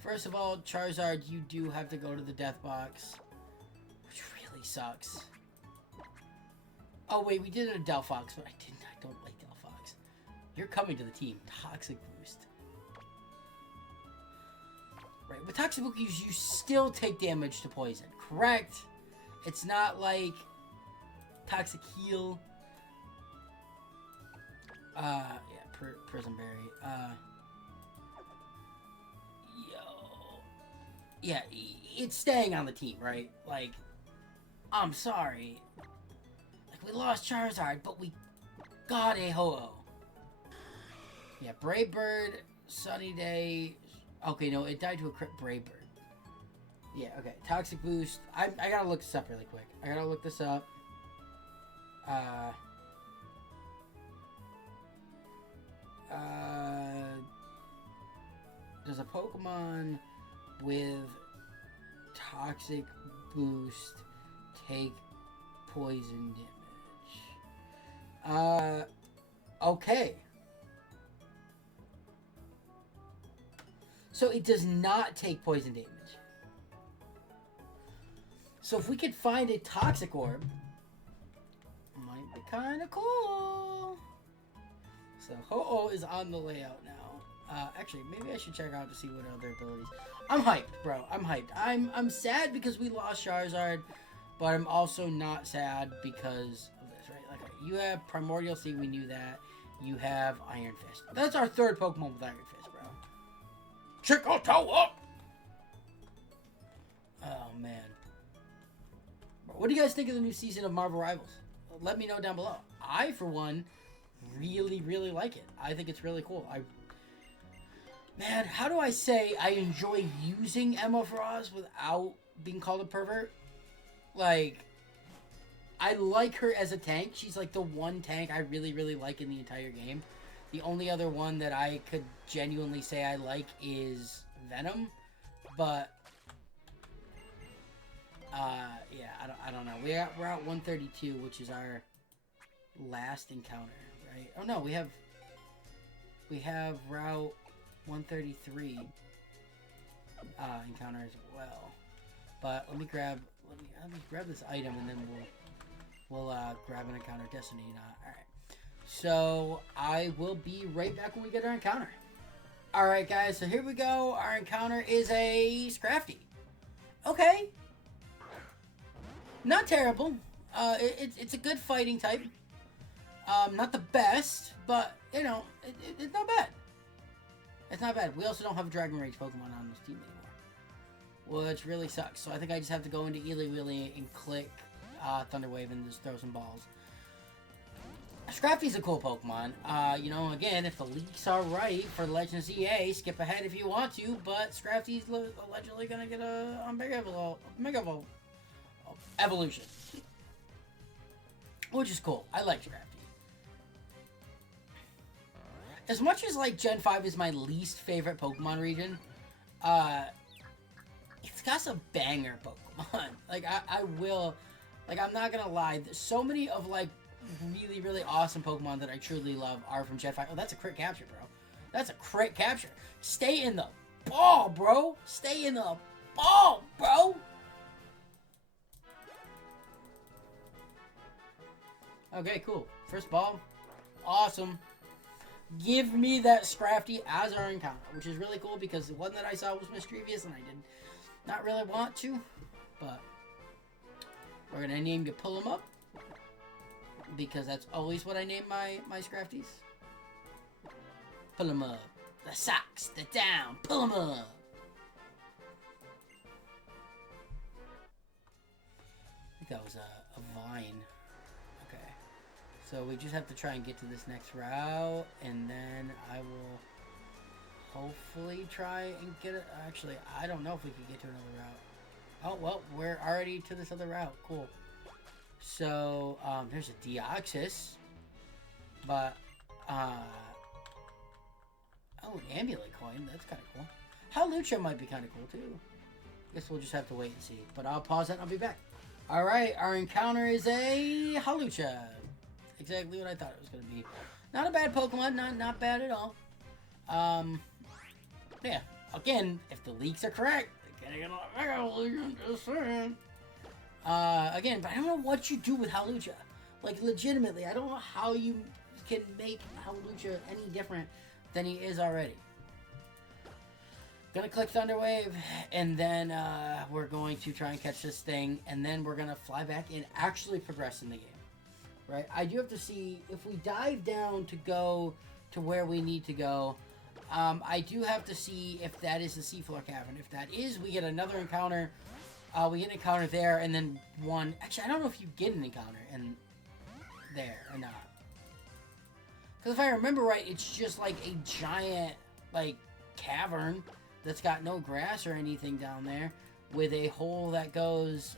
First of all, Charizard, you do have to go to the death box, which really sucks. Oh wait, we did it at Delphox, but I don't like Delphox. You're coming to the team. Toxic Boost. Right, with Toxic Boost, you still take damage to poison, correct? It's not like Toxic Heal. Yeah, Prison Berry. Yeah, it's staying on the team, right? Like, I'm sorry. Like, we lost Charizard, but we got a Ho-Oh. Yeah, Brave Bird, Sunny Day. Okay, no, it died to a crit Brave Bird. Yeah, okay. Toxic Boost. I gotta look this up really quick. I gotta look this up. Does a Pokemon with Toxic Boost take poison damage? Okay. So it does not take poison damage. So if we could find a Toxic Orb, might be kind of cool. So Ho-Oh is on the layout now. Actually, maybe I should check out to see what other abilities. I'm hyped, bro. I'm hyped. I'm sad because we lost Charizard, but I'm also not sad because of this, right? Like, you have Primordial Sea, we knew that. You have Iron Fist. That's our third Pokemon with Iron Fist, bro. Chicoto up! Oh, man. What do you guys think of the new season of Marvel Rivals? Let me know down below. I, for one, really, really like it. I think it's really cool. Man, how do I say I enjoy using Emma Frost without being called a pervert? Like, I like her as a tank. She's like the one tank I really, really like in the entire game. The only other one that I could genuinely say I like is Venom. But, yeah, I don't know. We're at 132, which is our last encounter, right? Oh, no, we have Route 133 encounter as well. But let me grab this item and then we'll grab an encounter Destiny. Alright. So I will be right back when we get our encounter. Alright guys, so here we go. Our encounter is a Scrafty. Okay. Not terrible. It's a good fighting type. Not the best, but you know, it's not bad. It's not bad. We also don't have a Dragon Rage Pokemon on this team anymore, which really sucks. So I think I just have to go into Eely Wheelie and click Thunder Wave and just throw some balls. Scrafty's a cool Pokemon. You know, again, if the leaks are right for Legends EA, skip ahead if you want to, but Scrafty's allegedly gonna get a Mega Evolution, which is cool. I like Scrafty. As much as, like, Gen 5 is my least favorite Pokemon region, it's got some banger Pokemon. Like, I will, like, I'm not gonna lie. So many of, like, really, really awesome Pokemon that I truly love are from Gen 5. Oh, that's a crit capture, bro. That's a crit capture. Stay in the ball, bro. Stay in the ball, bro. Okay, cool. First ball. Awesome. Give me that Scrafty as our encounter, which is really cool because the one that I saw was mischievous and I did not really want to, but we're going to name you Pull 'em Up because that's always what I name my Scrafties. Pull 'em up. The socks, the down, pull 'em up. I think that was a vine. Okay. So we just have to try and get to this next route, and then I will hopefully try and get it. Actually, I don't know if we can get to another route. Oh, well, we're already to this other route. Cool. So, there's a Deoxys. But, oh, an amulet coin. That's kind of cool. Hawlucha might be kind of cool, too. Guess we'll just have to wait and see. But I'll pause that and I'll be back. Alright, our encounter is a Hawlucha. Exactly what I thought it was going to be. Not a bad Pokemon. Not bad at all. Yeah. Again, if the leaks are correct, they're going to get a Mega Evolution. Just saying. Again, but I don't know what you do with Hawlucha. Like, legitimately, I don't know how you can make Hawlucha any different than he is already. Gonna click Thunder Wave, and then we're going to try and catch this thing, and then we're gonna fly back and actually progress in the game. Right? I do have to see if we dive down to go to where we need to go. I do have to see if that is the Seafloor Cavern. If that is, we get another encounter. We get an encounter there, and then one. Actually, I don't know if you get an encounter in there or not. Because if I remember right, it's just like a giant like cavern that's got no grass or anything down there, with a hole that goes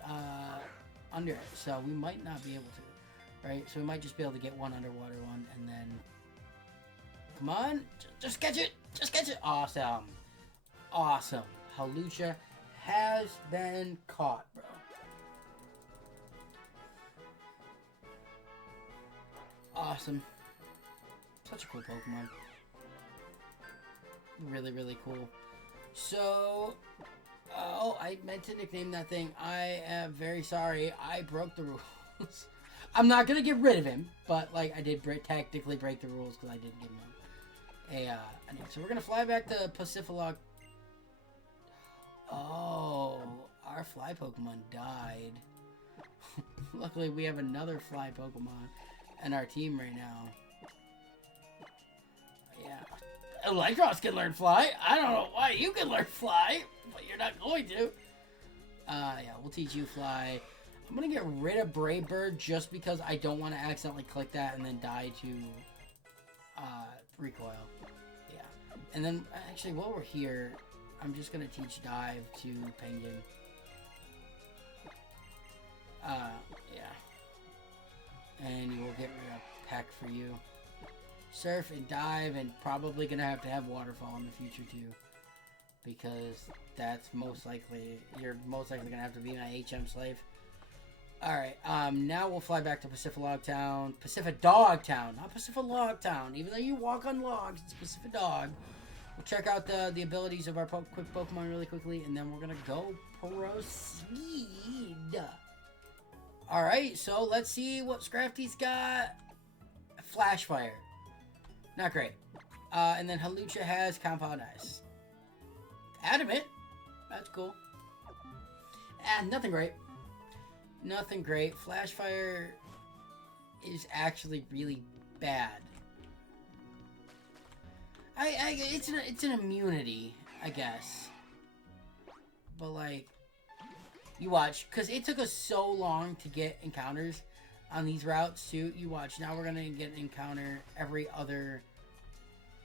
under it. So we might not be able to, right? So we might just be able to get one underwater one, and then come on, just catch it, just catch it. Awesome, awesome. Hawlucha has been caught, bro. Awesome. Such a cool Pokemon. Really, really cool. So, oh, I meant to nickname that thing. I am very sorry. I broke the rules. I'm not going to get rid of him, but, like, I did technically break the rules because I didn't give him a name. So we're going to fly back to Pacifilog. Oh, our fly Pokemon died. Luckily, we have another fly Pokemon in our team right now. Yeah. Electros can learn fly. I don't know why you can learn fly, but you're not going to. Yeah, we'll teach you fly. I'm going to get rid of Brave Bird just because I don't want to accidentally click that and then die to recoil. Yeah. And then, actually, while we're here, I'm just going to teach Dive to Penguin. Yeah. And you will get rid of Peck for you. Surf and Dive, and probably going to have Waterfall in the future, too. Because that's most likely, you're most likely going to have to be my HM slave. Alright, now we'll fly back to Pacifilog Town. Pacific Dog Town, not Pacifilog Town. Even though you walk on logs, it's Pacific Dog. We'll check out the abilities of our quick Pokemon really quickly, and then we're going to go proceed. Alright, so let's see what Scrafty's got. Flash Fire. Not great. And then Hawlucha has Compound Ice. Adamant. That's cool. And nothing great. Nothing great. Flash Fire is actually really bad. It's an immunity, I guess. But like, you watch, because it took us so long to get encounters on these routes too. You watch. Now we're gonna get an encounter every other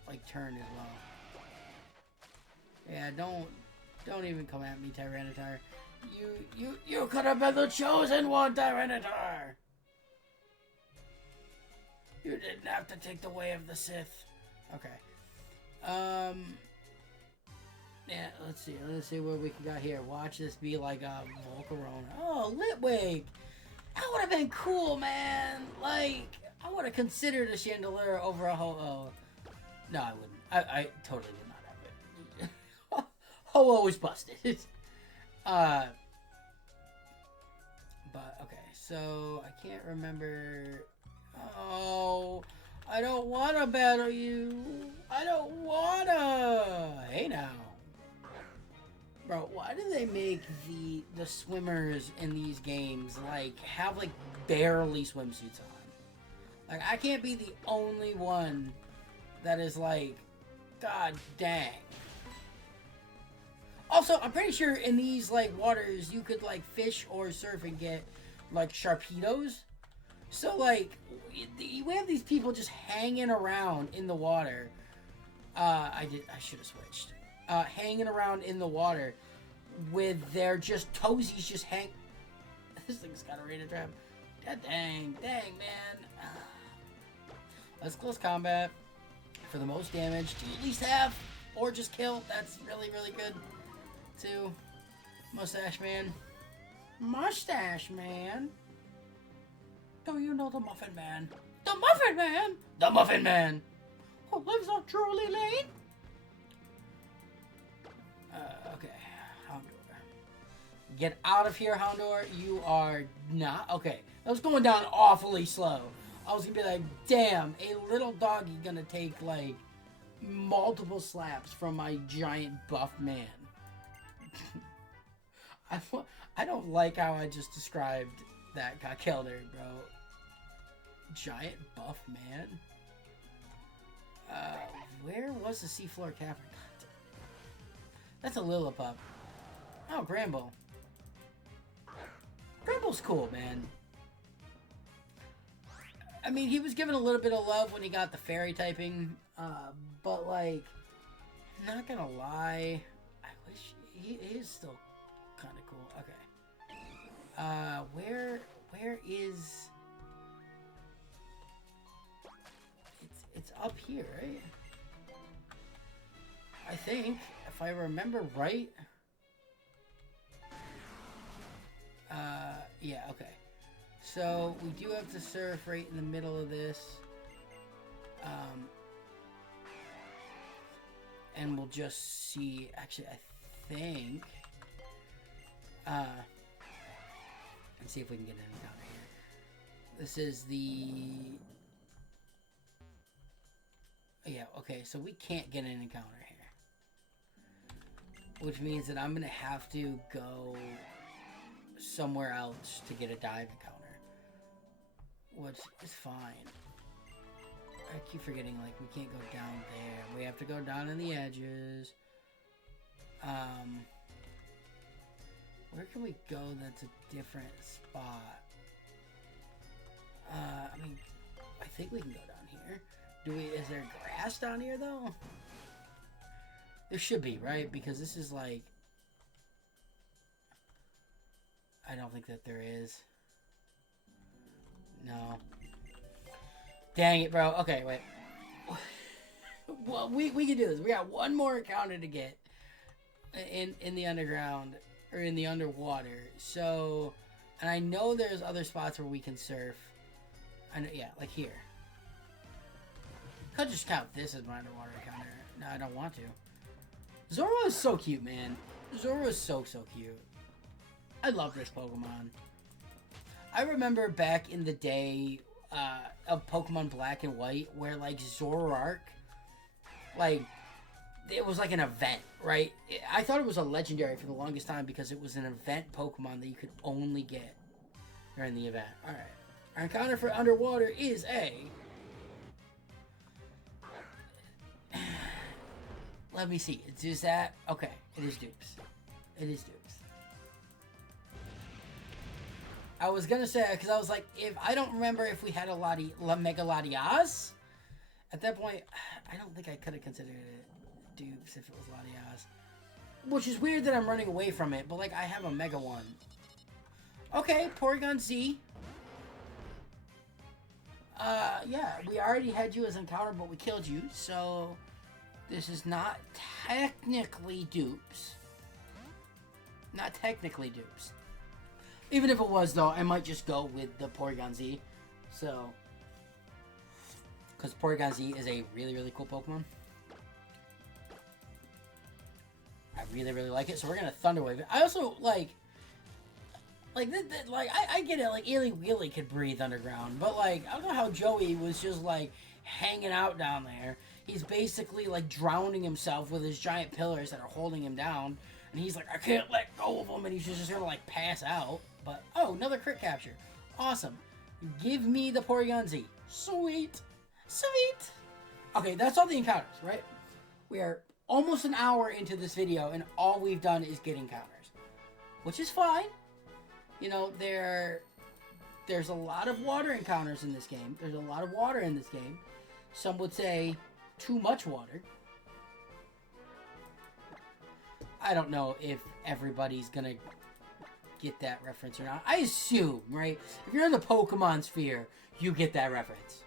like turn as well. Yeah, don't even come at me, Tyranitar. You could have been the chosen one, Tyranitar. You didn't have to take the way of the Sith. Okay. Yeah, let's see what we got here. Watch this be like a Volcarona. Oh, Litwick. That would have been cool, man. Like, I would have considered a Chandelier over a Ho-Oh. No, I wouldn't. I totally would not have it. Ho-Oh was busted. But, okay. So, I can't remember. Oh, I don't want to battle you. I don't want to. Hey, now. Bro, why do they make the swimmers in these games, like, have, like, barely swimsuits on? Like, I can't be the only one that is like, god dang. Also, I'm pretty sure in these, like, waters, you could, like, fish or surf and get, like, Sharpedos. So, like, we have these people just hanging around in the water. I should have switched. Hanging around in the water with their just toesies just hang. This thing's got a radar trap. God dang, man. Let's close combat for the most damage to at least have, or just kill. That's really, really good, too. Mustache Man. Mustache Man. Do you know the Muffin Man? The Muffin Man! The Muffin Man! Who lives on Drury Lane? Okay. Houndor. Get out of here, Houndor. You are not... Okay. That was going down awfully slow. I was gonna be like, damn, a little doggy gonna take, like, multiple slaps from my giant buff man. I don't like how I just described that got killed there, bro. Giant buff man? Where was the seafloor cavern? That's a Lillipup. Oh, Gramble. Gramble's cool, man. I mean, he was given a little bit of love when he got the fairy typing, but, like, not gonna lie, I wish he is still kind of cool. Okay. Where is... It's up here, right? I think, if I remember right. Yeah, okay. So, we do have to surf right in the middle of this. And we'll just see, actually, I think, and see if we can get an encounter here. This is the, yeah, okay, so we can't get an encounter here. Which means that I'm going to have to go somewhere else to get a dive encounter. Which is fine. I keep forgetting, like, we can't go down there. We have to go down on the edges. Where can we go that's a different spot? I mean, I think we can go down here. Is there grass down here, though? There should be, right? Because this is, like... I don't think that there is. No. Dang it, bro. Okay, wait. Well, we can do this. We got one more encounter to get in the underground, or in the underwater. So, and I know there's other spots where we can surf. I know, yeah, like here. Could just count this as my underwater encounter. No, I don't want to. Zoro is so cute, man. Zoro is so cute. I love this Pokemon. I remember back in the day of Pokemon Black and White where, like, Zoroark, like, it was like an event, right? I thought it was a legendary for the longest time because it was an event Pokemon that you could only get during the event. Alright. Our encounter for underwater is a... Let me see. Is that... Okay. It is Dupes. It is Dupes. I was gonna say, because I was like, if I don't remember if we had a Mega Latias. At that point, I don't think I could have considered it Dupes if it was Latias. Which is weird that I'm running away from it, but, like, I have a Mega one. Okay, Porygon Z. Yeah, we already had you as encounter, but we killed you, so this is not technically Dupes. Not technically Dupes. Even if it was, though, I might just go with the Porygon Z. So, because Porygon Z is a really cool Pokemon. I really like it, so we're gonna Thunder Wave it. I also, like, I get it, like, Eely Wheelie could breathe underground, but, like, I don't know how Joey was just, like, hanging out down there. He's basically, like, drowning himself with his giant pillars that are holding him down, and he's like, I can't let go of them, and he's just gonna, like, pass out. But, oh, another crit capture. Awesome. Give me the Porygon Z. Sweet. Sweet. Okay, that's all the encounters, right? We are almost an hour into this video, and all we've done is get encounters. Which is fine. You know, there's a lot of water encounters in this game. There's a lot of water in this game. Some would say too much water. I don't know if everybody's gonna get that reference or not. I assume, right? If you're in the Pokemon sphere, you get that reference.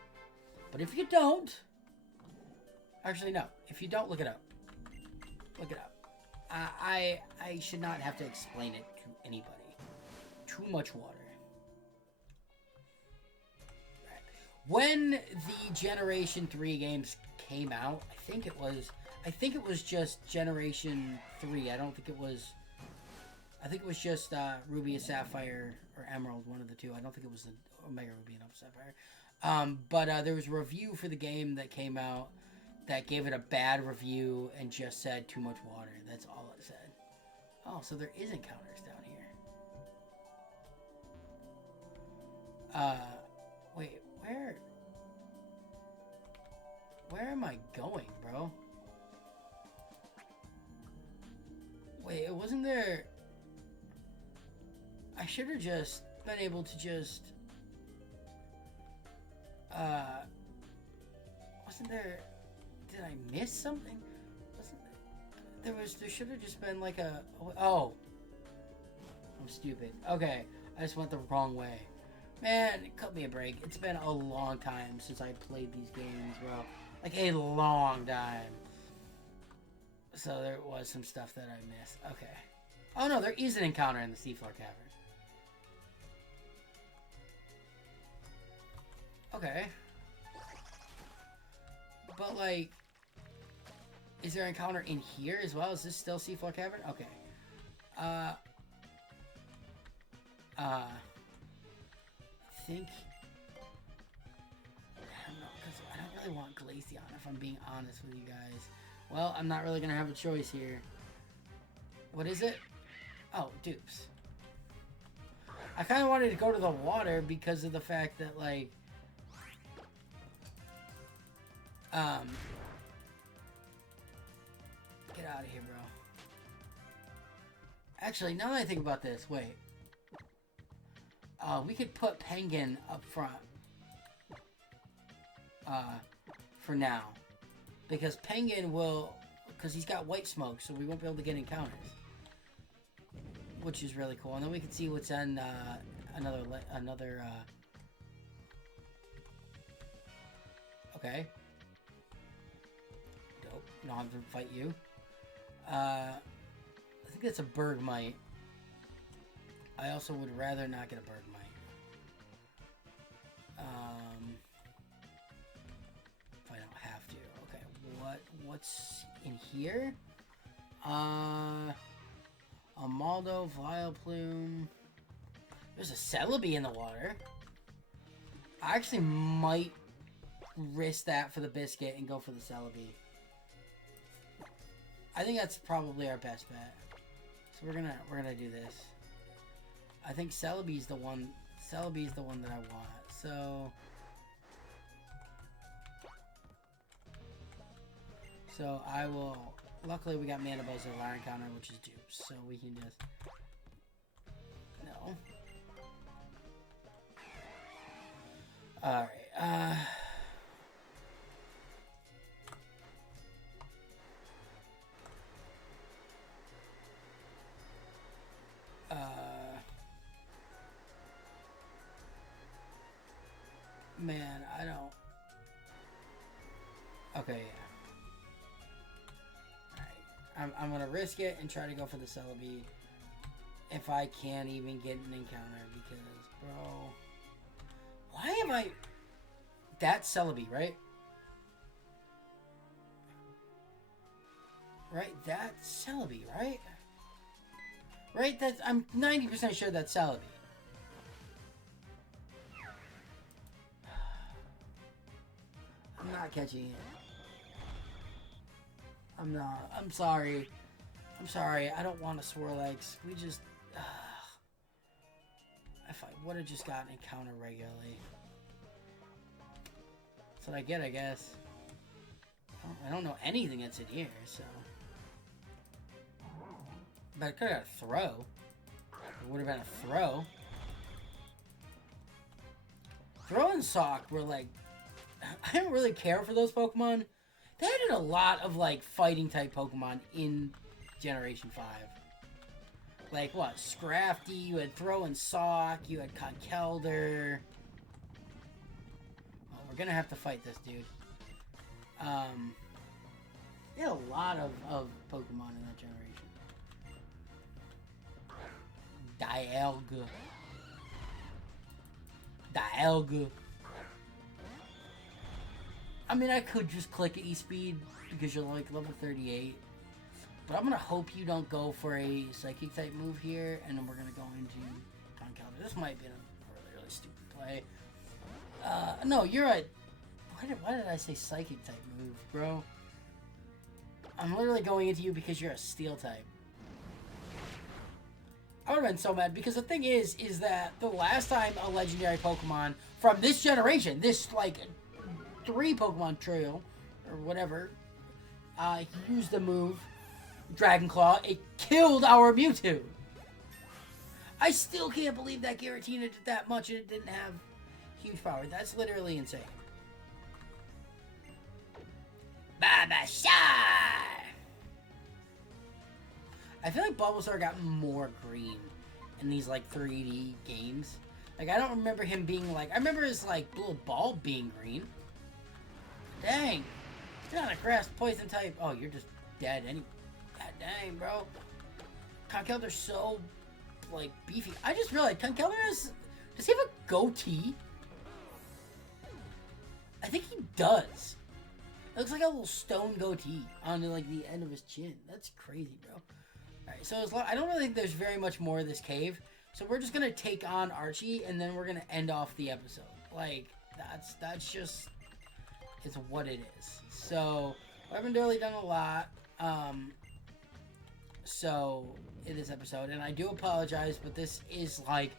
But if you don't... Actually, no. If you don't, look it up. Look it up. I should not have to explain it to anybody. Too much water. Right. When the Generation 3 games came out, I think it was just Generation 3. I think it was just Ruby and Sapphire or Emerald, one of the two. I don't think it was the Omega Ruby and Alpha Sapphire. But there was a review for the game that came out that gave it a bad review and just said too much water. That's all it said. Oh, so there is encounters down here. Wait, where am I going, bro? Wait, it wasn't there... I should have just been able to just... Wasn't there... Did I miss something? Wasn't there... There should have just been like a... Oh. I'm stupid. Okay. I just went the wrong way. Man, cut me a break. It's been a long time since I played these games, bro. Like, a long time. So there was some stuff that I missed. Okay. Oh, no, there is an encounter in the seafloor cavern. Okay. But, like... Is there an encounter in here as well? Is this still seafloor cavern? Okay. I think... I don't know, because I don't really want Glaceon, if I'm being honest with you guys. Well, I'm not really going to have a choice here. What is it? Oh, dupes. I kind of wanted to go to the water because of the fact that, like... Get out of here, bro. Actually, now that I think about this, wait. We could put Penguin up front. For now. Because Penguin will... Because he's got white smoke, so we won't be able to get encounters. Which is really cool. And then we can see what's on another... Okay. Dope. We don't have to fight you. I think that's a Bergmite. I also would rather not get a Bergmite. If I don't have to. Okay, what's in here? A Maldo, Vileplume. There's a Celebi in the water. I actually might risk that for the biscuit and go for the Celebi. I think that's probably our best bet. So we're gonna do this. I think Celebi's the one. Celebi's the one that I want. So I will. Luckily, we got Mana Buzz at our encounter, which is dupes, so we can just. No. All right. Man, I don't... Okay, yeah. Alright. I'm gonna risk it and try to go for the Celebi. If I can even get an encounter, because, bro... Why am I... That's Celebi, right? Right? That's Celebi, right? Right? That's... I'm 90% sure that's Celebi. I'm not catching it. I'm not. I'm sorry. I'm sorry. I don't want to Swirl-Eggs. We just... if I would have just gotten an encounter regularly. That's what I get, I guess. I don't know anything that's in here, so... But I could have got a throw. It would have been a throw. Throw and Sock were like... I don't really care for those Pokemon. They added a lot of, like, fighting-type Pokemon in Generation 5. Like, what? Scrafty, you had Throw and Sock, you had Conkeldurr. Oh, we're we're gonna have to fight this dude. They had a lot of Pokemon in that generation. Dialga. I mean, I could just click E-Speed because you're like level 38. But I'm gonna hope you don't go for a Psychic type move here, and then we're gonna go into Conkeldurr. This might be a really stupid play. No, you're a... Why did I say Psychic type move, bro? I'm literally going into you because you're a Steel type. I would have been so mad because the thing is that the last time a legendary Pokemon from this generation, this like 3 Pokemon trio or whatever, used the move Dragon Claw, it killed our Mewtwo. I still can't believe that Giratina did that much and it didn't have huge power. That's literally insane. Babasha! I feel like Bulbasaur got more green in these like 3D games. Like I don't remember him being like, I remember his like little ball being green. Dang. You're not a grass poison type. Oh, you're just dead anyway. God dang, bro. Conkeldurr's so like beefy. I just realized Conkeldurr does he have a goatee? I think he does. It looks like a little stone goatee on like the end of his chin. That's crazy, bro. Alright, so I don't really think there's very much more of this cave. So we're just gonna take on Archie and then we're gonna end off the episode. Like, that's just it's what it is. So I haven't really done a lot. So in this episode, and I do apologize, but this is like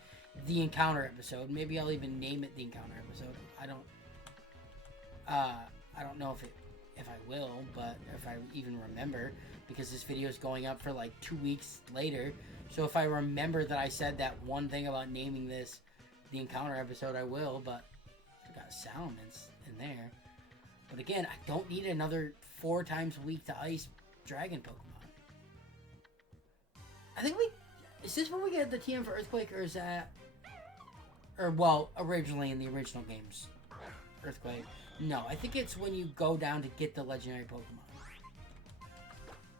the encounter episode. Maybe I'll even name it the encounter episode. I don't know if I will, but if I even remember, because this video is going up for like 2 weeks later. So if I remember that I said that one thing about naming this the encounter episode, I will, but I got Salamence in there. But again, I don't need another 4 times a week to ice dragon Pokemon. I think is this where we get the TM for Earthquake, or is that, or well, originally in the original games, Earthquake. No, I think it's when you go down to get the legendary Pokemon.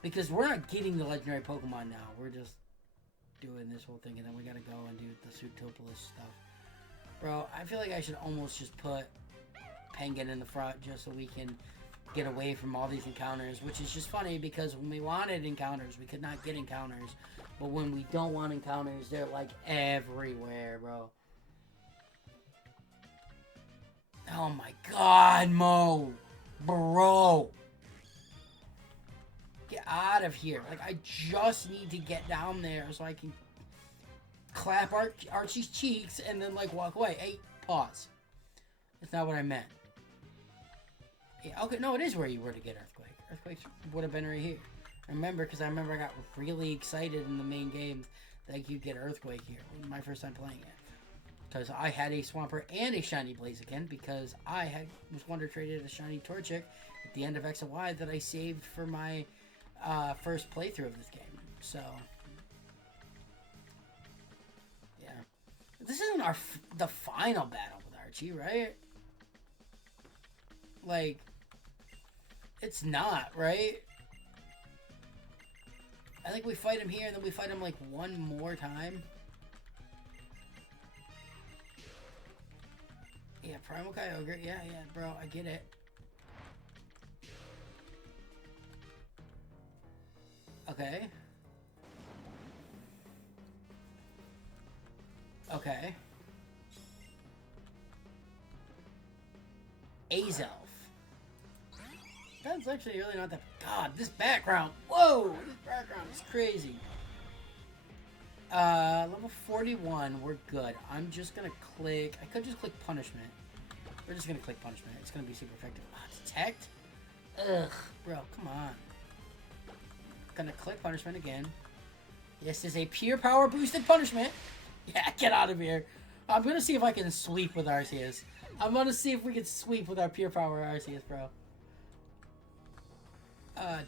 Because we're not getting the legendary Pokemon now. We're just doing this whole thing, and then we gotta go and do the Sutopolis stuff. Bro, I feel like I should almost just put Penguin in the front just so we can get away from all these encounters, which is just funny because when we wanted encounters, we could not get encounters. But when we don't want encounters, they're like everywhere, bro. Oh my god, Mo! Bro! Get out of here. Like, I just need to get down there so I can clap Archie's cheeks and then, like, walk away. Hey, pause. That's not what I meant. Yeah, okay, no, it is where you were to get Earthquake. Earthquake would have been right here. I remember I got really excited in the main games that you get Earthquake here. It was my first time playing it. Because I had a Swampert and a Shiny Blaziken because I was Wonder Traded a Shiny Torchic at the end of X and Y that I saved for my first playthrough of this game. So, yeah. This isn't the final battle with Archie, right? Like, it's not, right? I think we fight him here and then we fight him like one more time. Yeah, Primal Kyogre. Yeah, bro, I get it. Okay. Okay. Azelf. That's actually really not that... God, this background. Whoa! This background is crazy. Level 41, we're good. I'm just gonna click... I could just click Punishment. We're just gonna click Punishment. It's gonna be super effective. Detect? Ugh, bro, come on. Gonna click Punishment again. This is a pure power boosted punishment. Yeah, get out of here. I'm gonna see if I can sweep with Arceus. I'm gonna see if we can sweep with our pure power Arceus, bro.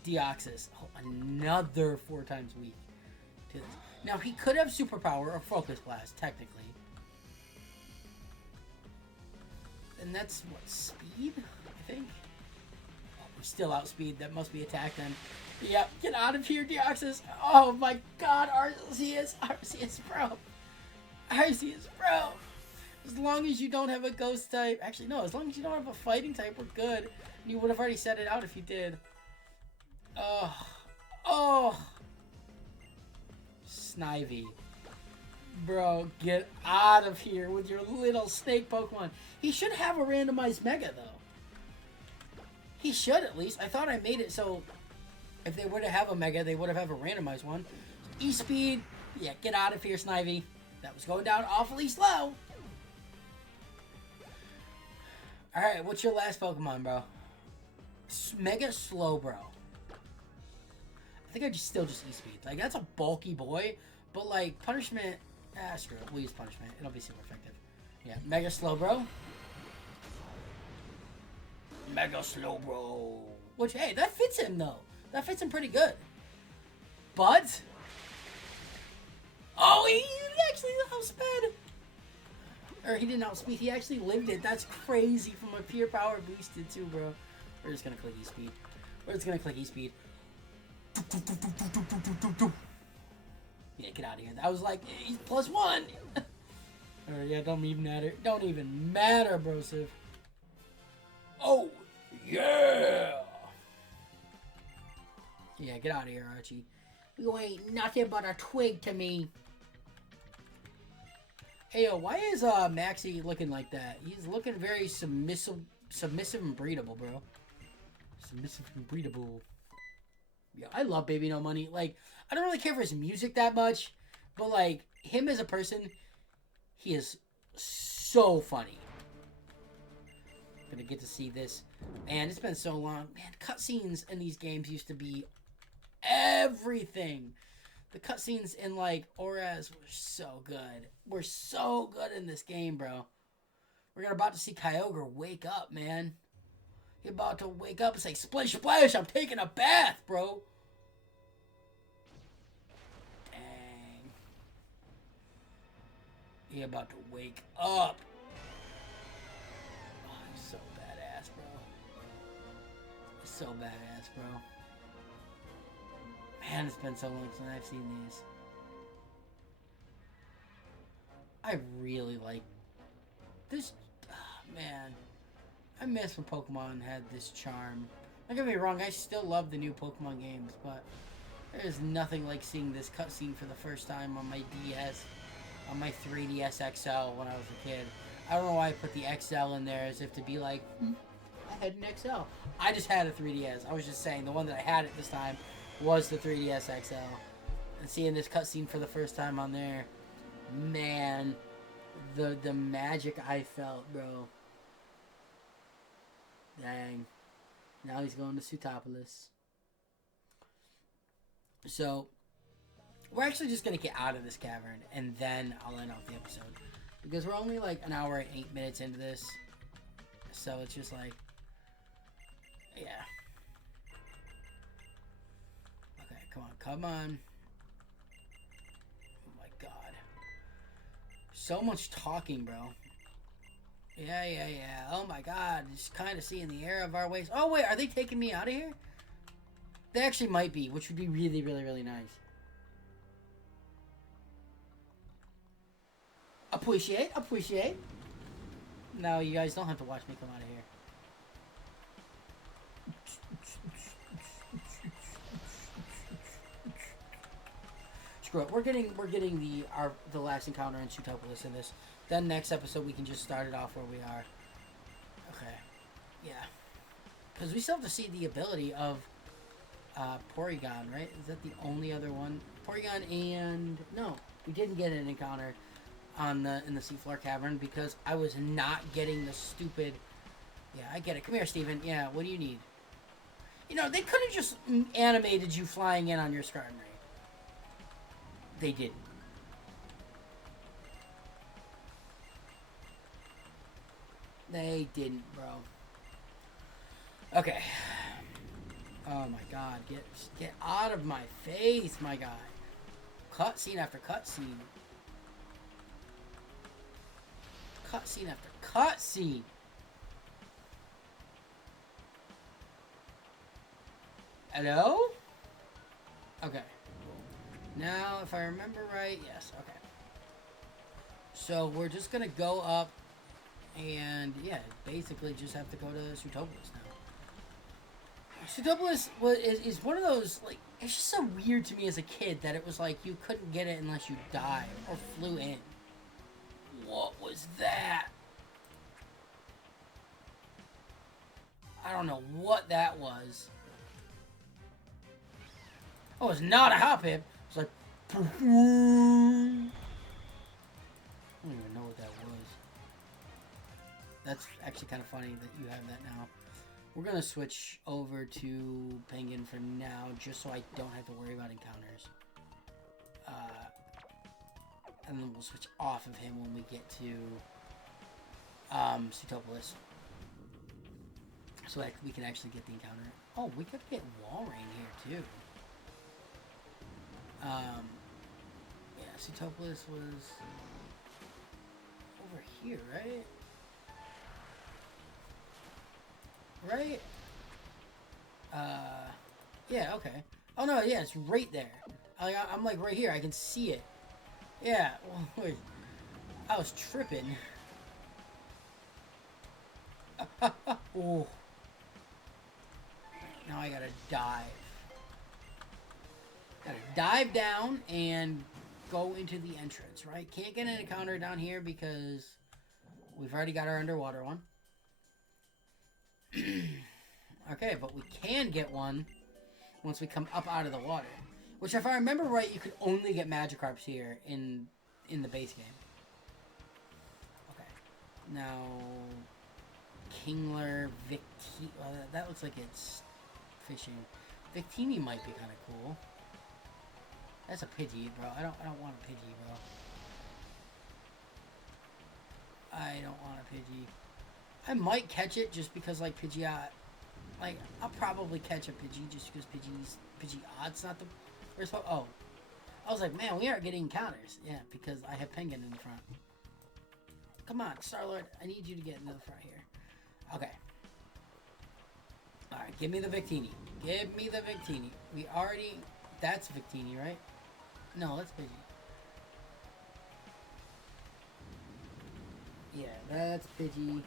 Deoxys. Oh, another 4 times weak. Now, he could have Superpower or Focus Blast, technically. And that's, what, speed? I think? Oh, we're still outspeed. That must be attack then. Yep, get out of here, Deoxys. Oh my god, Arceus, bro. Arceus, bro. As long as you don't have a ghost type. Actually, no, as long as you don't have a fighting type, we're good. And you would have already set it out if you did. Oh. Oh. Snivy. Bro, get out of here with your little snake Pokemon. He should have a randomized Mega, though. He should, at least. I thought I made it so if they were to have a Mega, they would have a randomized one. E-Speed. Yeah, get out of here, Snivy. That was going down awfully slow. Alright, what's your last Pokemon, bro? Mega Slowbro. I think I still just E-Speed. Like, that's a bulky boy, but, like, Punishment... screw it. We'll use Punishment. It'll be super effective. Yeah, Mega Slowbro. Mega Slowbro. Which, hey, that fits him, though. That fits him pretty good. But... oh, he actually outsped. Or he didn't outspeed. He actually lived it. That's crazy from a pure power boosted, too, bro. We're just going to click E-Speed. We're just going to click E-Speed. Yeah, get out of here. That was like, he's +1. Or, yeah, don't even matter. Don't even matter, brosive. Oh, yeah. Yeah, get out of here, Archie. You ain't nothing but a twig to me. Hey, yo, why is Maxie looking like that? He's looking very submissive and breedable, bro. Submissive and breedable. Yeah, I love Baby No Money. Like, I don't really care for his music that much, but, like, him as a person, he is so funny. Gonna get to see this. Man, it's been so long. Man, cutscenes in these games used to be everything. The cutscenes in, like, Auras were so good. We're so good in this game, bro. We're about to see Kyogre wake up, man. He's about to wake up and say, splish splash, I'm taking a bath, bro. Dang. He's about to wake up. Oh, he's so badass, bro. He's so badass, bro. Man, it's been so long since I've seen these. I really like this. Oh, man, I miss when Pokemon had this charm. Don't get me wrong, I still love the new Pokemon games, but there's nothing like seeing this cutscene for the first time on my DS, on my 3DS XL when I was a kid. I don't know why I put the XL in there as if to be like, I had an XL. I just had a 3DS. I was just saying the one that I had at this time was the 3DS XL. And seeing this cutscene for the first time on there, man, the magic I felt, bro. Dang. Now he's going to Sootopolis. So, we're actually just going to get out of this cavern, and then I'll end off the episode. Because we're only like an hour and 8 minutes into this. So it's just like, yeah. Okay, come on, come on. Oh my god. So much talking, bro. Yeah. Oh my god, just kind of seeing the air of our ways. Oh wait, are they taking me out of here? They actually might be, which would be really, really, really nice. Appreciate. No, you guys don't have to watch me come out of here. Screw it. We're getting the last encounter in Sootopolis in this. Then next episode we can just start it off where we are. Okay. Yeah. Because we still have to see the ability of Porygon, right? Is that the only other one? Porygon and... No, we didn't get an encounter in the Seafloor Cavern because I was not getting the stupid... Yeah, I get it. Come here, Steven. Yeah, what do you need? You know, they could have just animated you flying in on your Skarmory. They didn't. They didn't, bro. Okay. Oh my god, get out of my face, my guy. Cutscene after cutscene. Cutscene after cutscene. Hello? Okay. Now, if I remember right, yes, okay. So we're just gonna go up and, yeah, basically just have to go to Sutopolis now. Sutopolis is one of those, like, it's just so weird to me as a kid that it was like you couldn't get it unless you died or flew in. What was that? I don't know what that was. Oh, it's not a hop hip. It's like... I don't even know what that was. That's actually kind of funny that you have that now. We're going to switch over to Penguin for now, just so I don't have to worry about encounters. And then we'll switch off of him when we get to Sutopolis. So we can actually get the encounter. Oh, we could get Walrein here, too. Yeah, Sutopolis was over here, right? Right? Yeah, okay. Oh, no, yeah, it's right there. I'm like right here. I can see it. Yeah, well, wait. I was tripping. Oh. Now I gotta dive. Gotta dive down and go into the entrance, right? Can't get an encounter down here because we've already got our underwater one. Okay, but we can get one once we come up out of the water. Which, if I remember right, you could only get Magikarps here in the base game. Okay. Now, Kingler, Victini. Well, that looks like it's fishing. Victini might be kind of cool. That's a Pidgey, bro. I don't want a Pidgey, bro. I don't want a Pidgey. I might catch it just because, like, Pidgeot. Like, I'll probably catch a Pidgey just because Pidgeot's not the first one. Oh. I was like, man, we aren't getting encounters. Yeah, because I have Penguin in the front. Come on, Star-Lord. I need you to get into the front here. Okay. Alright, give me the Victini. Give me the Victini. We already... That's Victini, right? No, that's Pidgey. Yeah, that's Pidgey.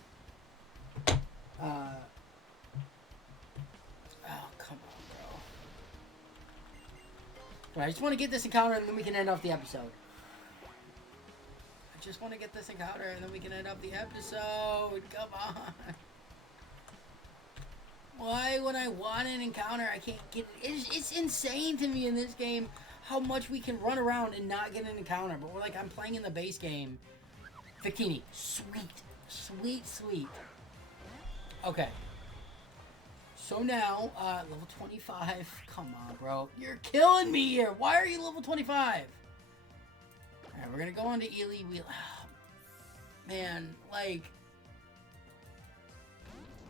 Oh, come on, bro. But I just want to get this encounter and then we can end off the episode. I just want to get this encounter and then we can end off the episode. Come on. Why, when I want an encounter, I can't get it? It's insane to me in this game how much we can run around and not get an encounter. But we're like, I'm playing in the base game. Victini. Sweet. Sweet, sweet. Okay. So now, level 25. Come on, bro. You're killing me here. Why are you level 25? Alright, we're going to go on to Ely. Man, like...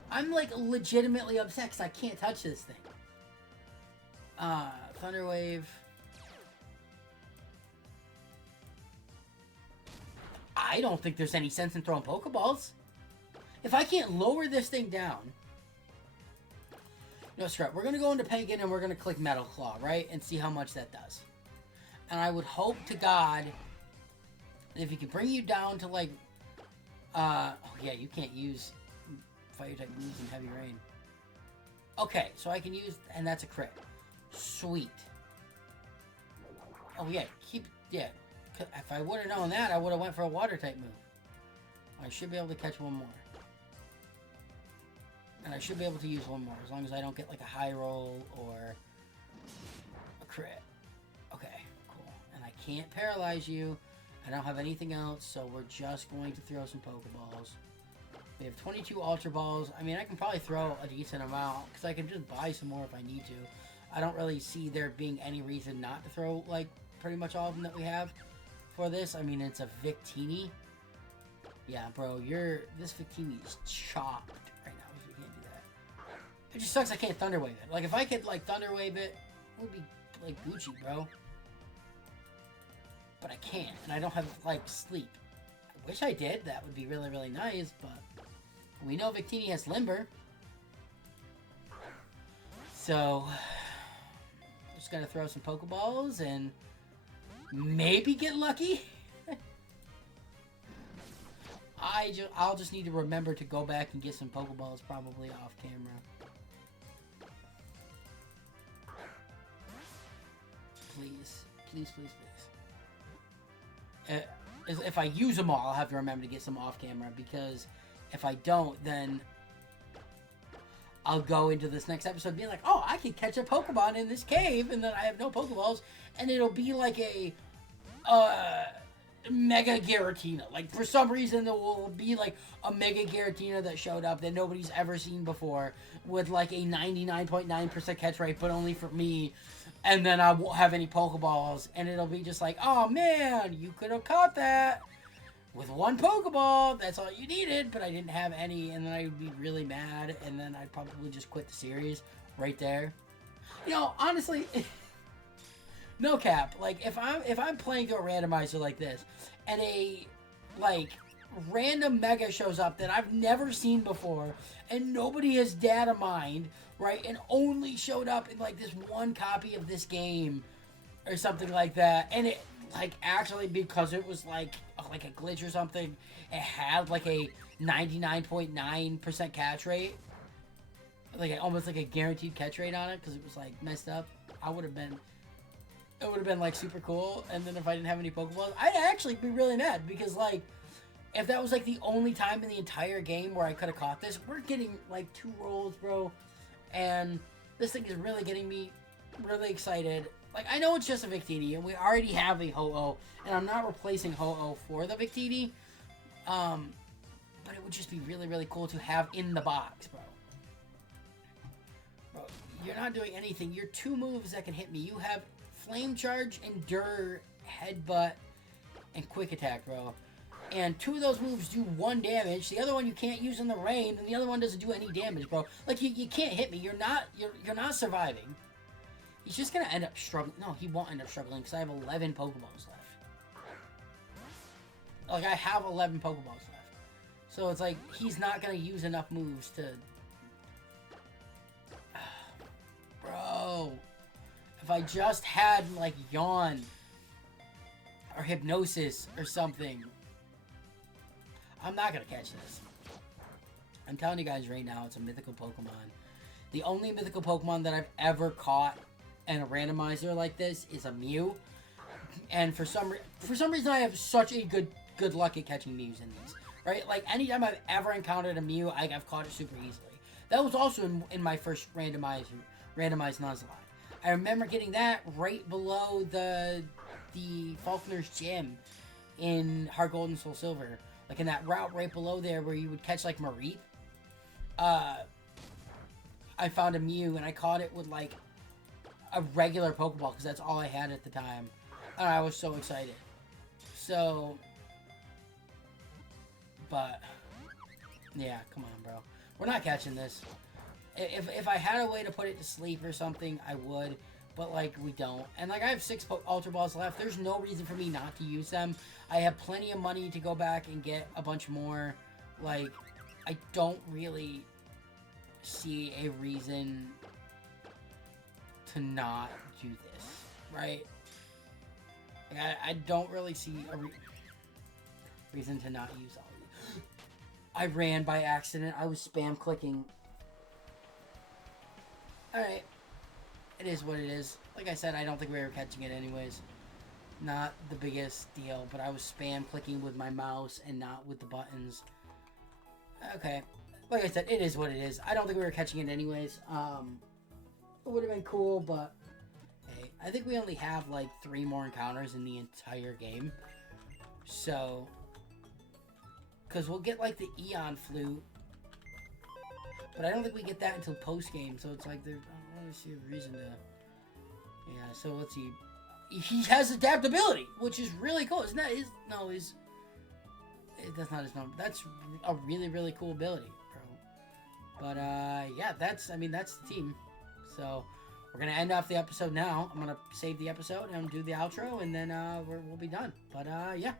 I'm, like, legitimately upset because I can't touch this thing. Thunder Wave. I don't think there's any sense in throwing Pokeballs. If I can't lower this thing down... No, screw it. We're going to go into Penguin and we're going to click Metal Claw, right? And see how much that does. And I would hope to God... if he can bring you down to, like... oh, yeah, you can't use... fire type moves in Heavy Rain. Okay, so I can use, and that's a crit. Sweet. Oh yeah, yeah. If I would have known that, I would have went for a water type move. I should be able to catch one more. And I should be able to use one more, as long as I don't get like a high roll or a crit. Okay, cool. And I can't paralyze you. I don't have anything else, so we're just going to throw some Pokeballs. We have 22 Ultra Balls. I mean, I can probably throw a decent amount, because I can just buy some more if I need to. I don't really see there being any reason not to throw, like, pretty much all of them that we have for this. I mean, it's a Victini. Yeah, bro, this Victini is chopped right now, so we can't do that. It just sucks I can't Thunder Wave it. Like, if I could, like, Thunder Wave it, it would be, like, Gucci, bro. But I can't, and I don't have, like, Sleep. I wish I did. That would be really, really nice, but... we know Victini has Limber. So, just gotta throw some Pokeballs and maybe get lucky. I'll just need to remember to go back and get some Pokeballs probably off camera. Please. Please, please, please. If I use them all, I'll have to remember to get some off camera, because if I don't, then I'll go into this next episode being like, oh, I can catch a Pokemon in this cave, and then I have no Pokeballs, and it'll be like a Mega Giratina. Like, for some reason, there will be like a Mega Giratina that showed up that nobody's ever seen before, with like a 99.9% catch rate, but only for me. And then I won't have any Pokeballs, and it'll be just like, oh man, you could have caught that with one Pokeball. That's all you needed, but I didn't have any, and then I would be really mad, and then I'd probably just quit the series right there. You know, honestly, no cap. Like, if I'm playing through a randomizer like this, and a like random Mega shows up that I've never seen before, and nobody has data mined, right, and only showed up in like this one copy of this game or something like that, and it like actually, because it was like a glitch or something, it had like a 99.9% catch rate, like almost like a guaranteed catch rate on it, because it was like messed up. It would have been like super cool. And then if I didn't have any Pokeballs, I'd actually be really mad, because like if that was like the only time in the entire game where I could have caught this, we're getting like 2 rolls, bro. And this thing is really getting me really excited. Like, I know it's just a Victini, and we already have a Ho-Oh, and I'm not replacing Ho-Oh for the Victini. But it would just be really, really cool to have in the box, bro. Bro, you're not doing anything. You're 2 moves that can hit me. You have Flame Charge, Endure, Headbutt, and Quick Attack, bro. And 2 of those moves do 1 damage. The other one you can't use in the rain, and the other one doesn't do any damage, bro. Like, you can't hit me. You're not surviving. He's just gonna end up struggling. No, he won't end up struggling, because I have 11 Pokeballs left. Like, I have 11 Pokeballs left. So it's like, he's not gonna use enough moves to... Bro. If I just had, like, Yawn or Hypnosis or something, I'm not gonna catch this. I'm telling you guys right now, it's a mythical Pokemon. The only mythical Pokemon that I've ever caught in a randomizer like this is a Mew. And for some reason, I have such a good luck at catching Mews in these. Right? Like, anytime I've ever encountered a Mew, I've caught it super easily. That was also in my first randomized Nuzlocke. I remember getting that right below the Falconer's Gym in Heart Gold and Soul Silver. Like, in that route right below there where you would catch, like, Mareep. I found a Mew, and I caught it with, like, a regular Pokeball, because that's all I had at the time. And I was so excited. So... But... Yeah, come on, bro. We're not catching this. If I had a way to put it to sleep or something, I would. But, like, we don't. And, like, I have 6 Ultra Balls left. There's no reason for me not to use them. I have plenty of money to go back and get a bunch more. Like, I don't really see a reason to not do this, right? Like, I don't really see a reason to not use all of these. I ran by accident. I was spam clicking. Alright. It is what it is. Like I said, I don't think we were catching it anyways. Not the biggest deal, but I was spam clicking with my mouse and not with the buttons. Okay. Like I said, it is what it is. I don't think we were catching it anyways. It would have been cool, but hey, I think we only have like 3 more encounters in the entire game. So, because we'll get like the Eon Flute, but I don't think we get that until post game. So it's like I don't really see a reason to. Yeah. So let's see. He has adaptability, which is really cool. Isn't that his? No, his. That's not his number. That's a really, really cool ability, bro. But yeah, that's the team. So we're going to end off the episode now. I'm going to save the episode and do the outro, and then we'll be done. But, yeah.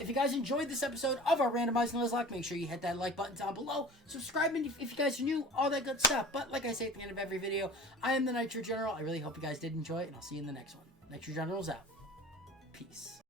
If you guys enjoyed this episode of our Randomized Nuzlocke, make sure you hit that like button down below. Subscribe if you guys are new, all that good stuff. But like I say at the end of every video, I am the Nitro General. I really hope you guys did enjoy it, and I'll see you in the next one. Nitro General's out. Peace.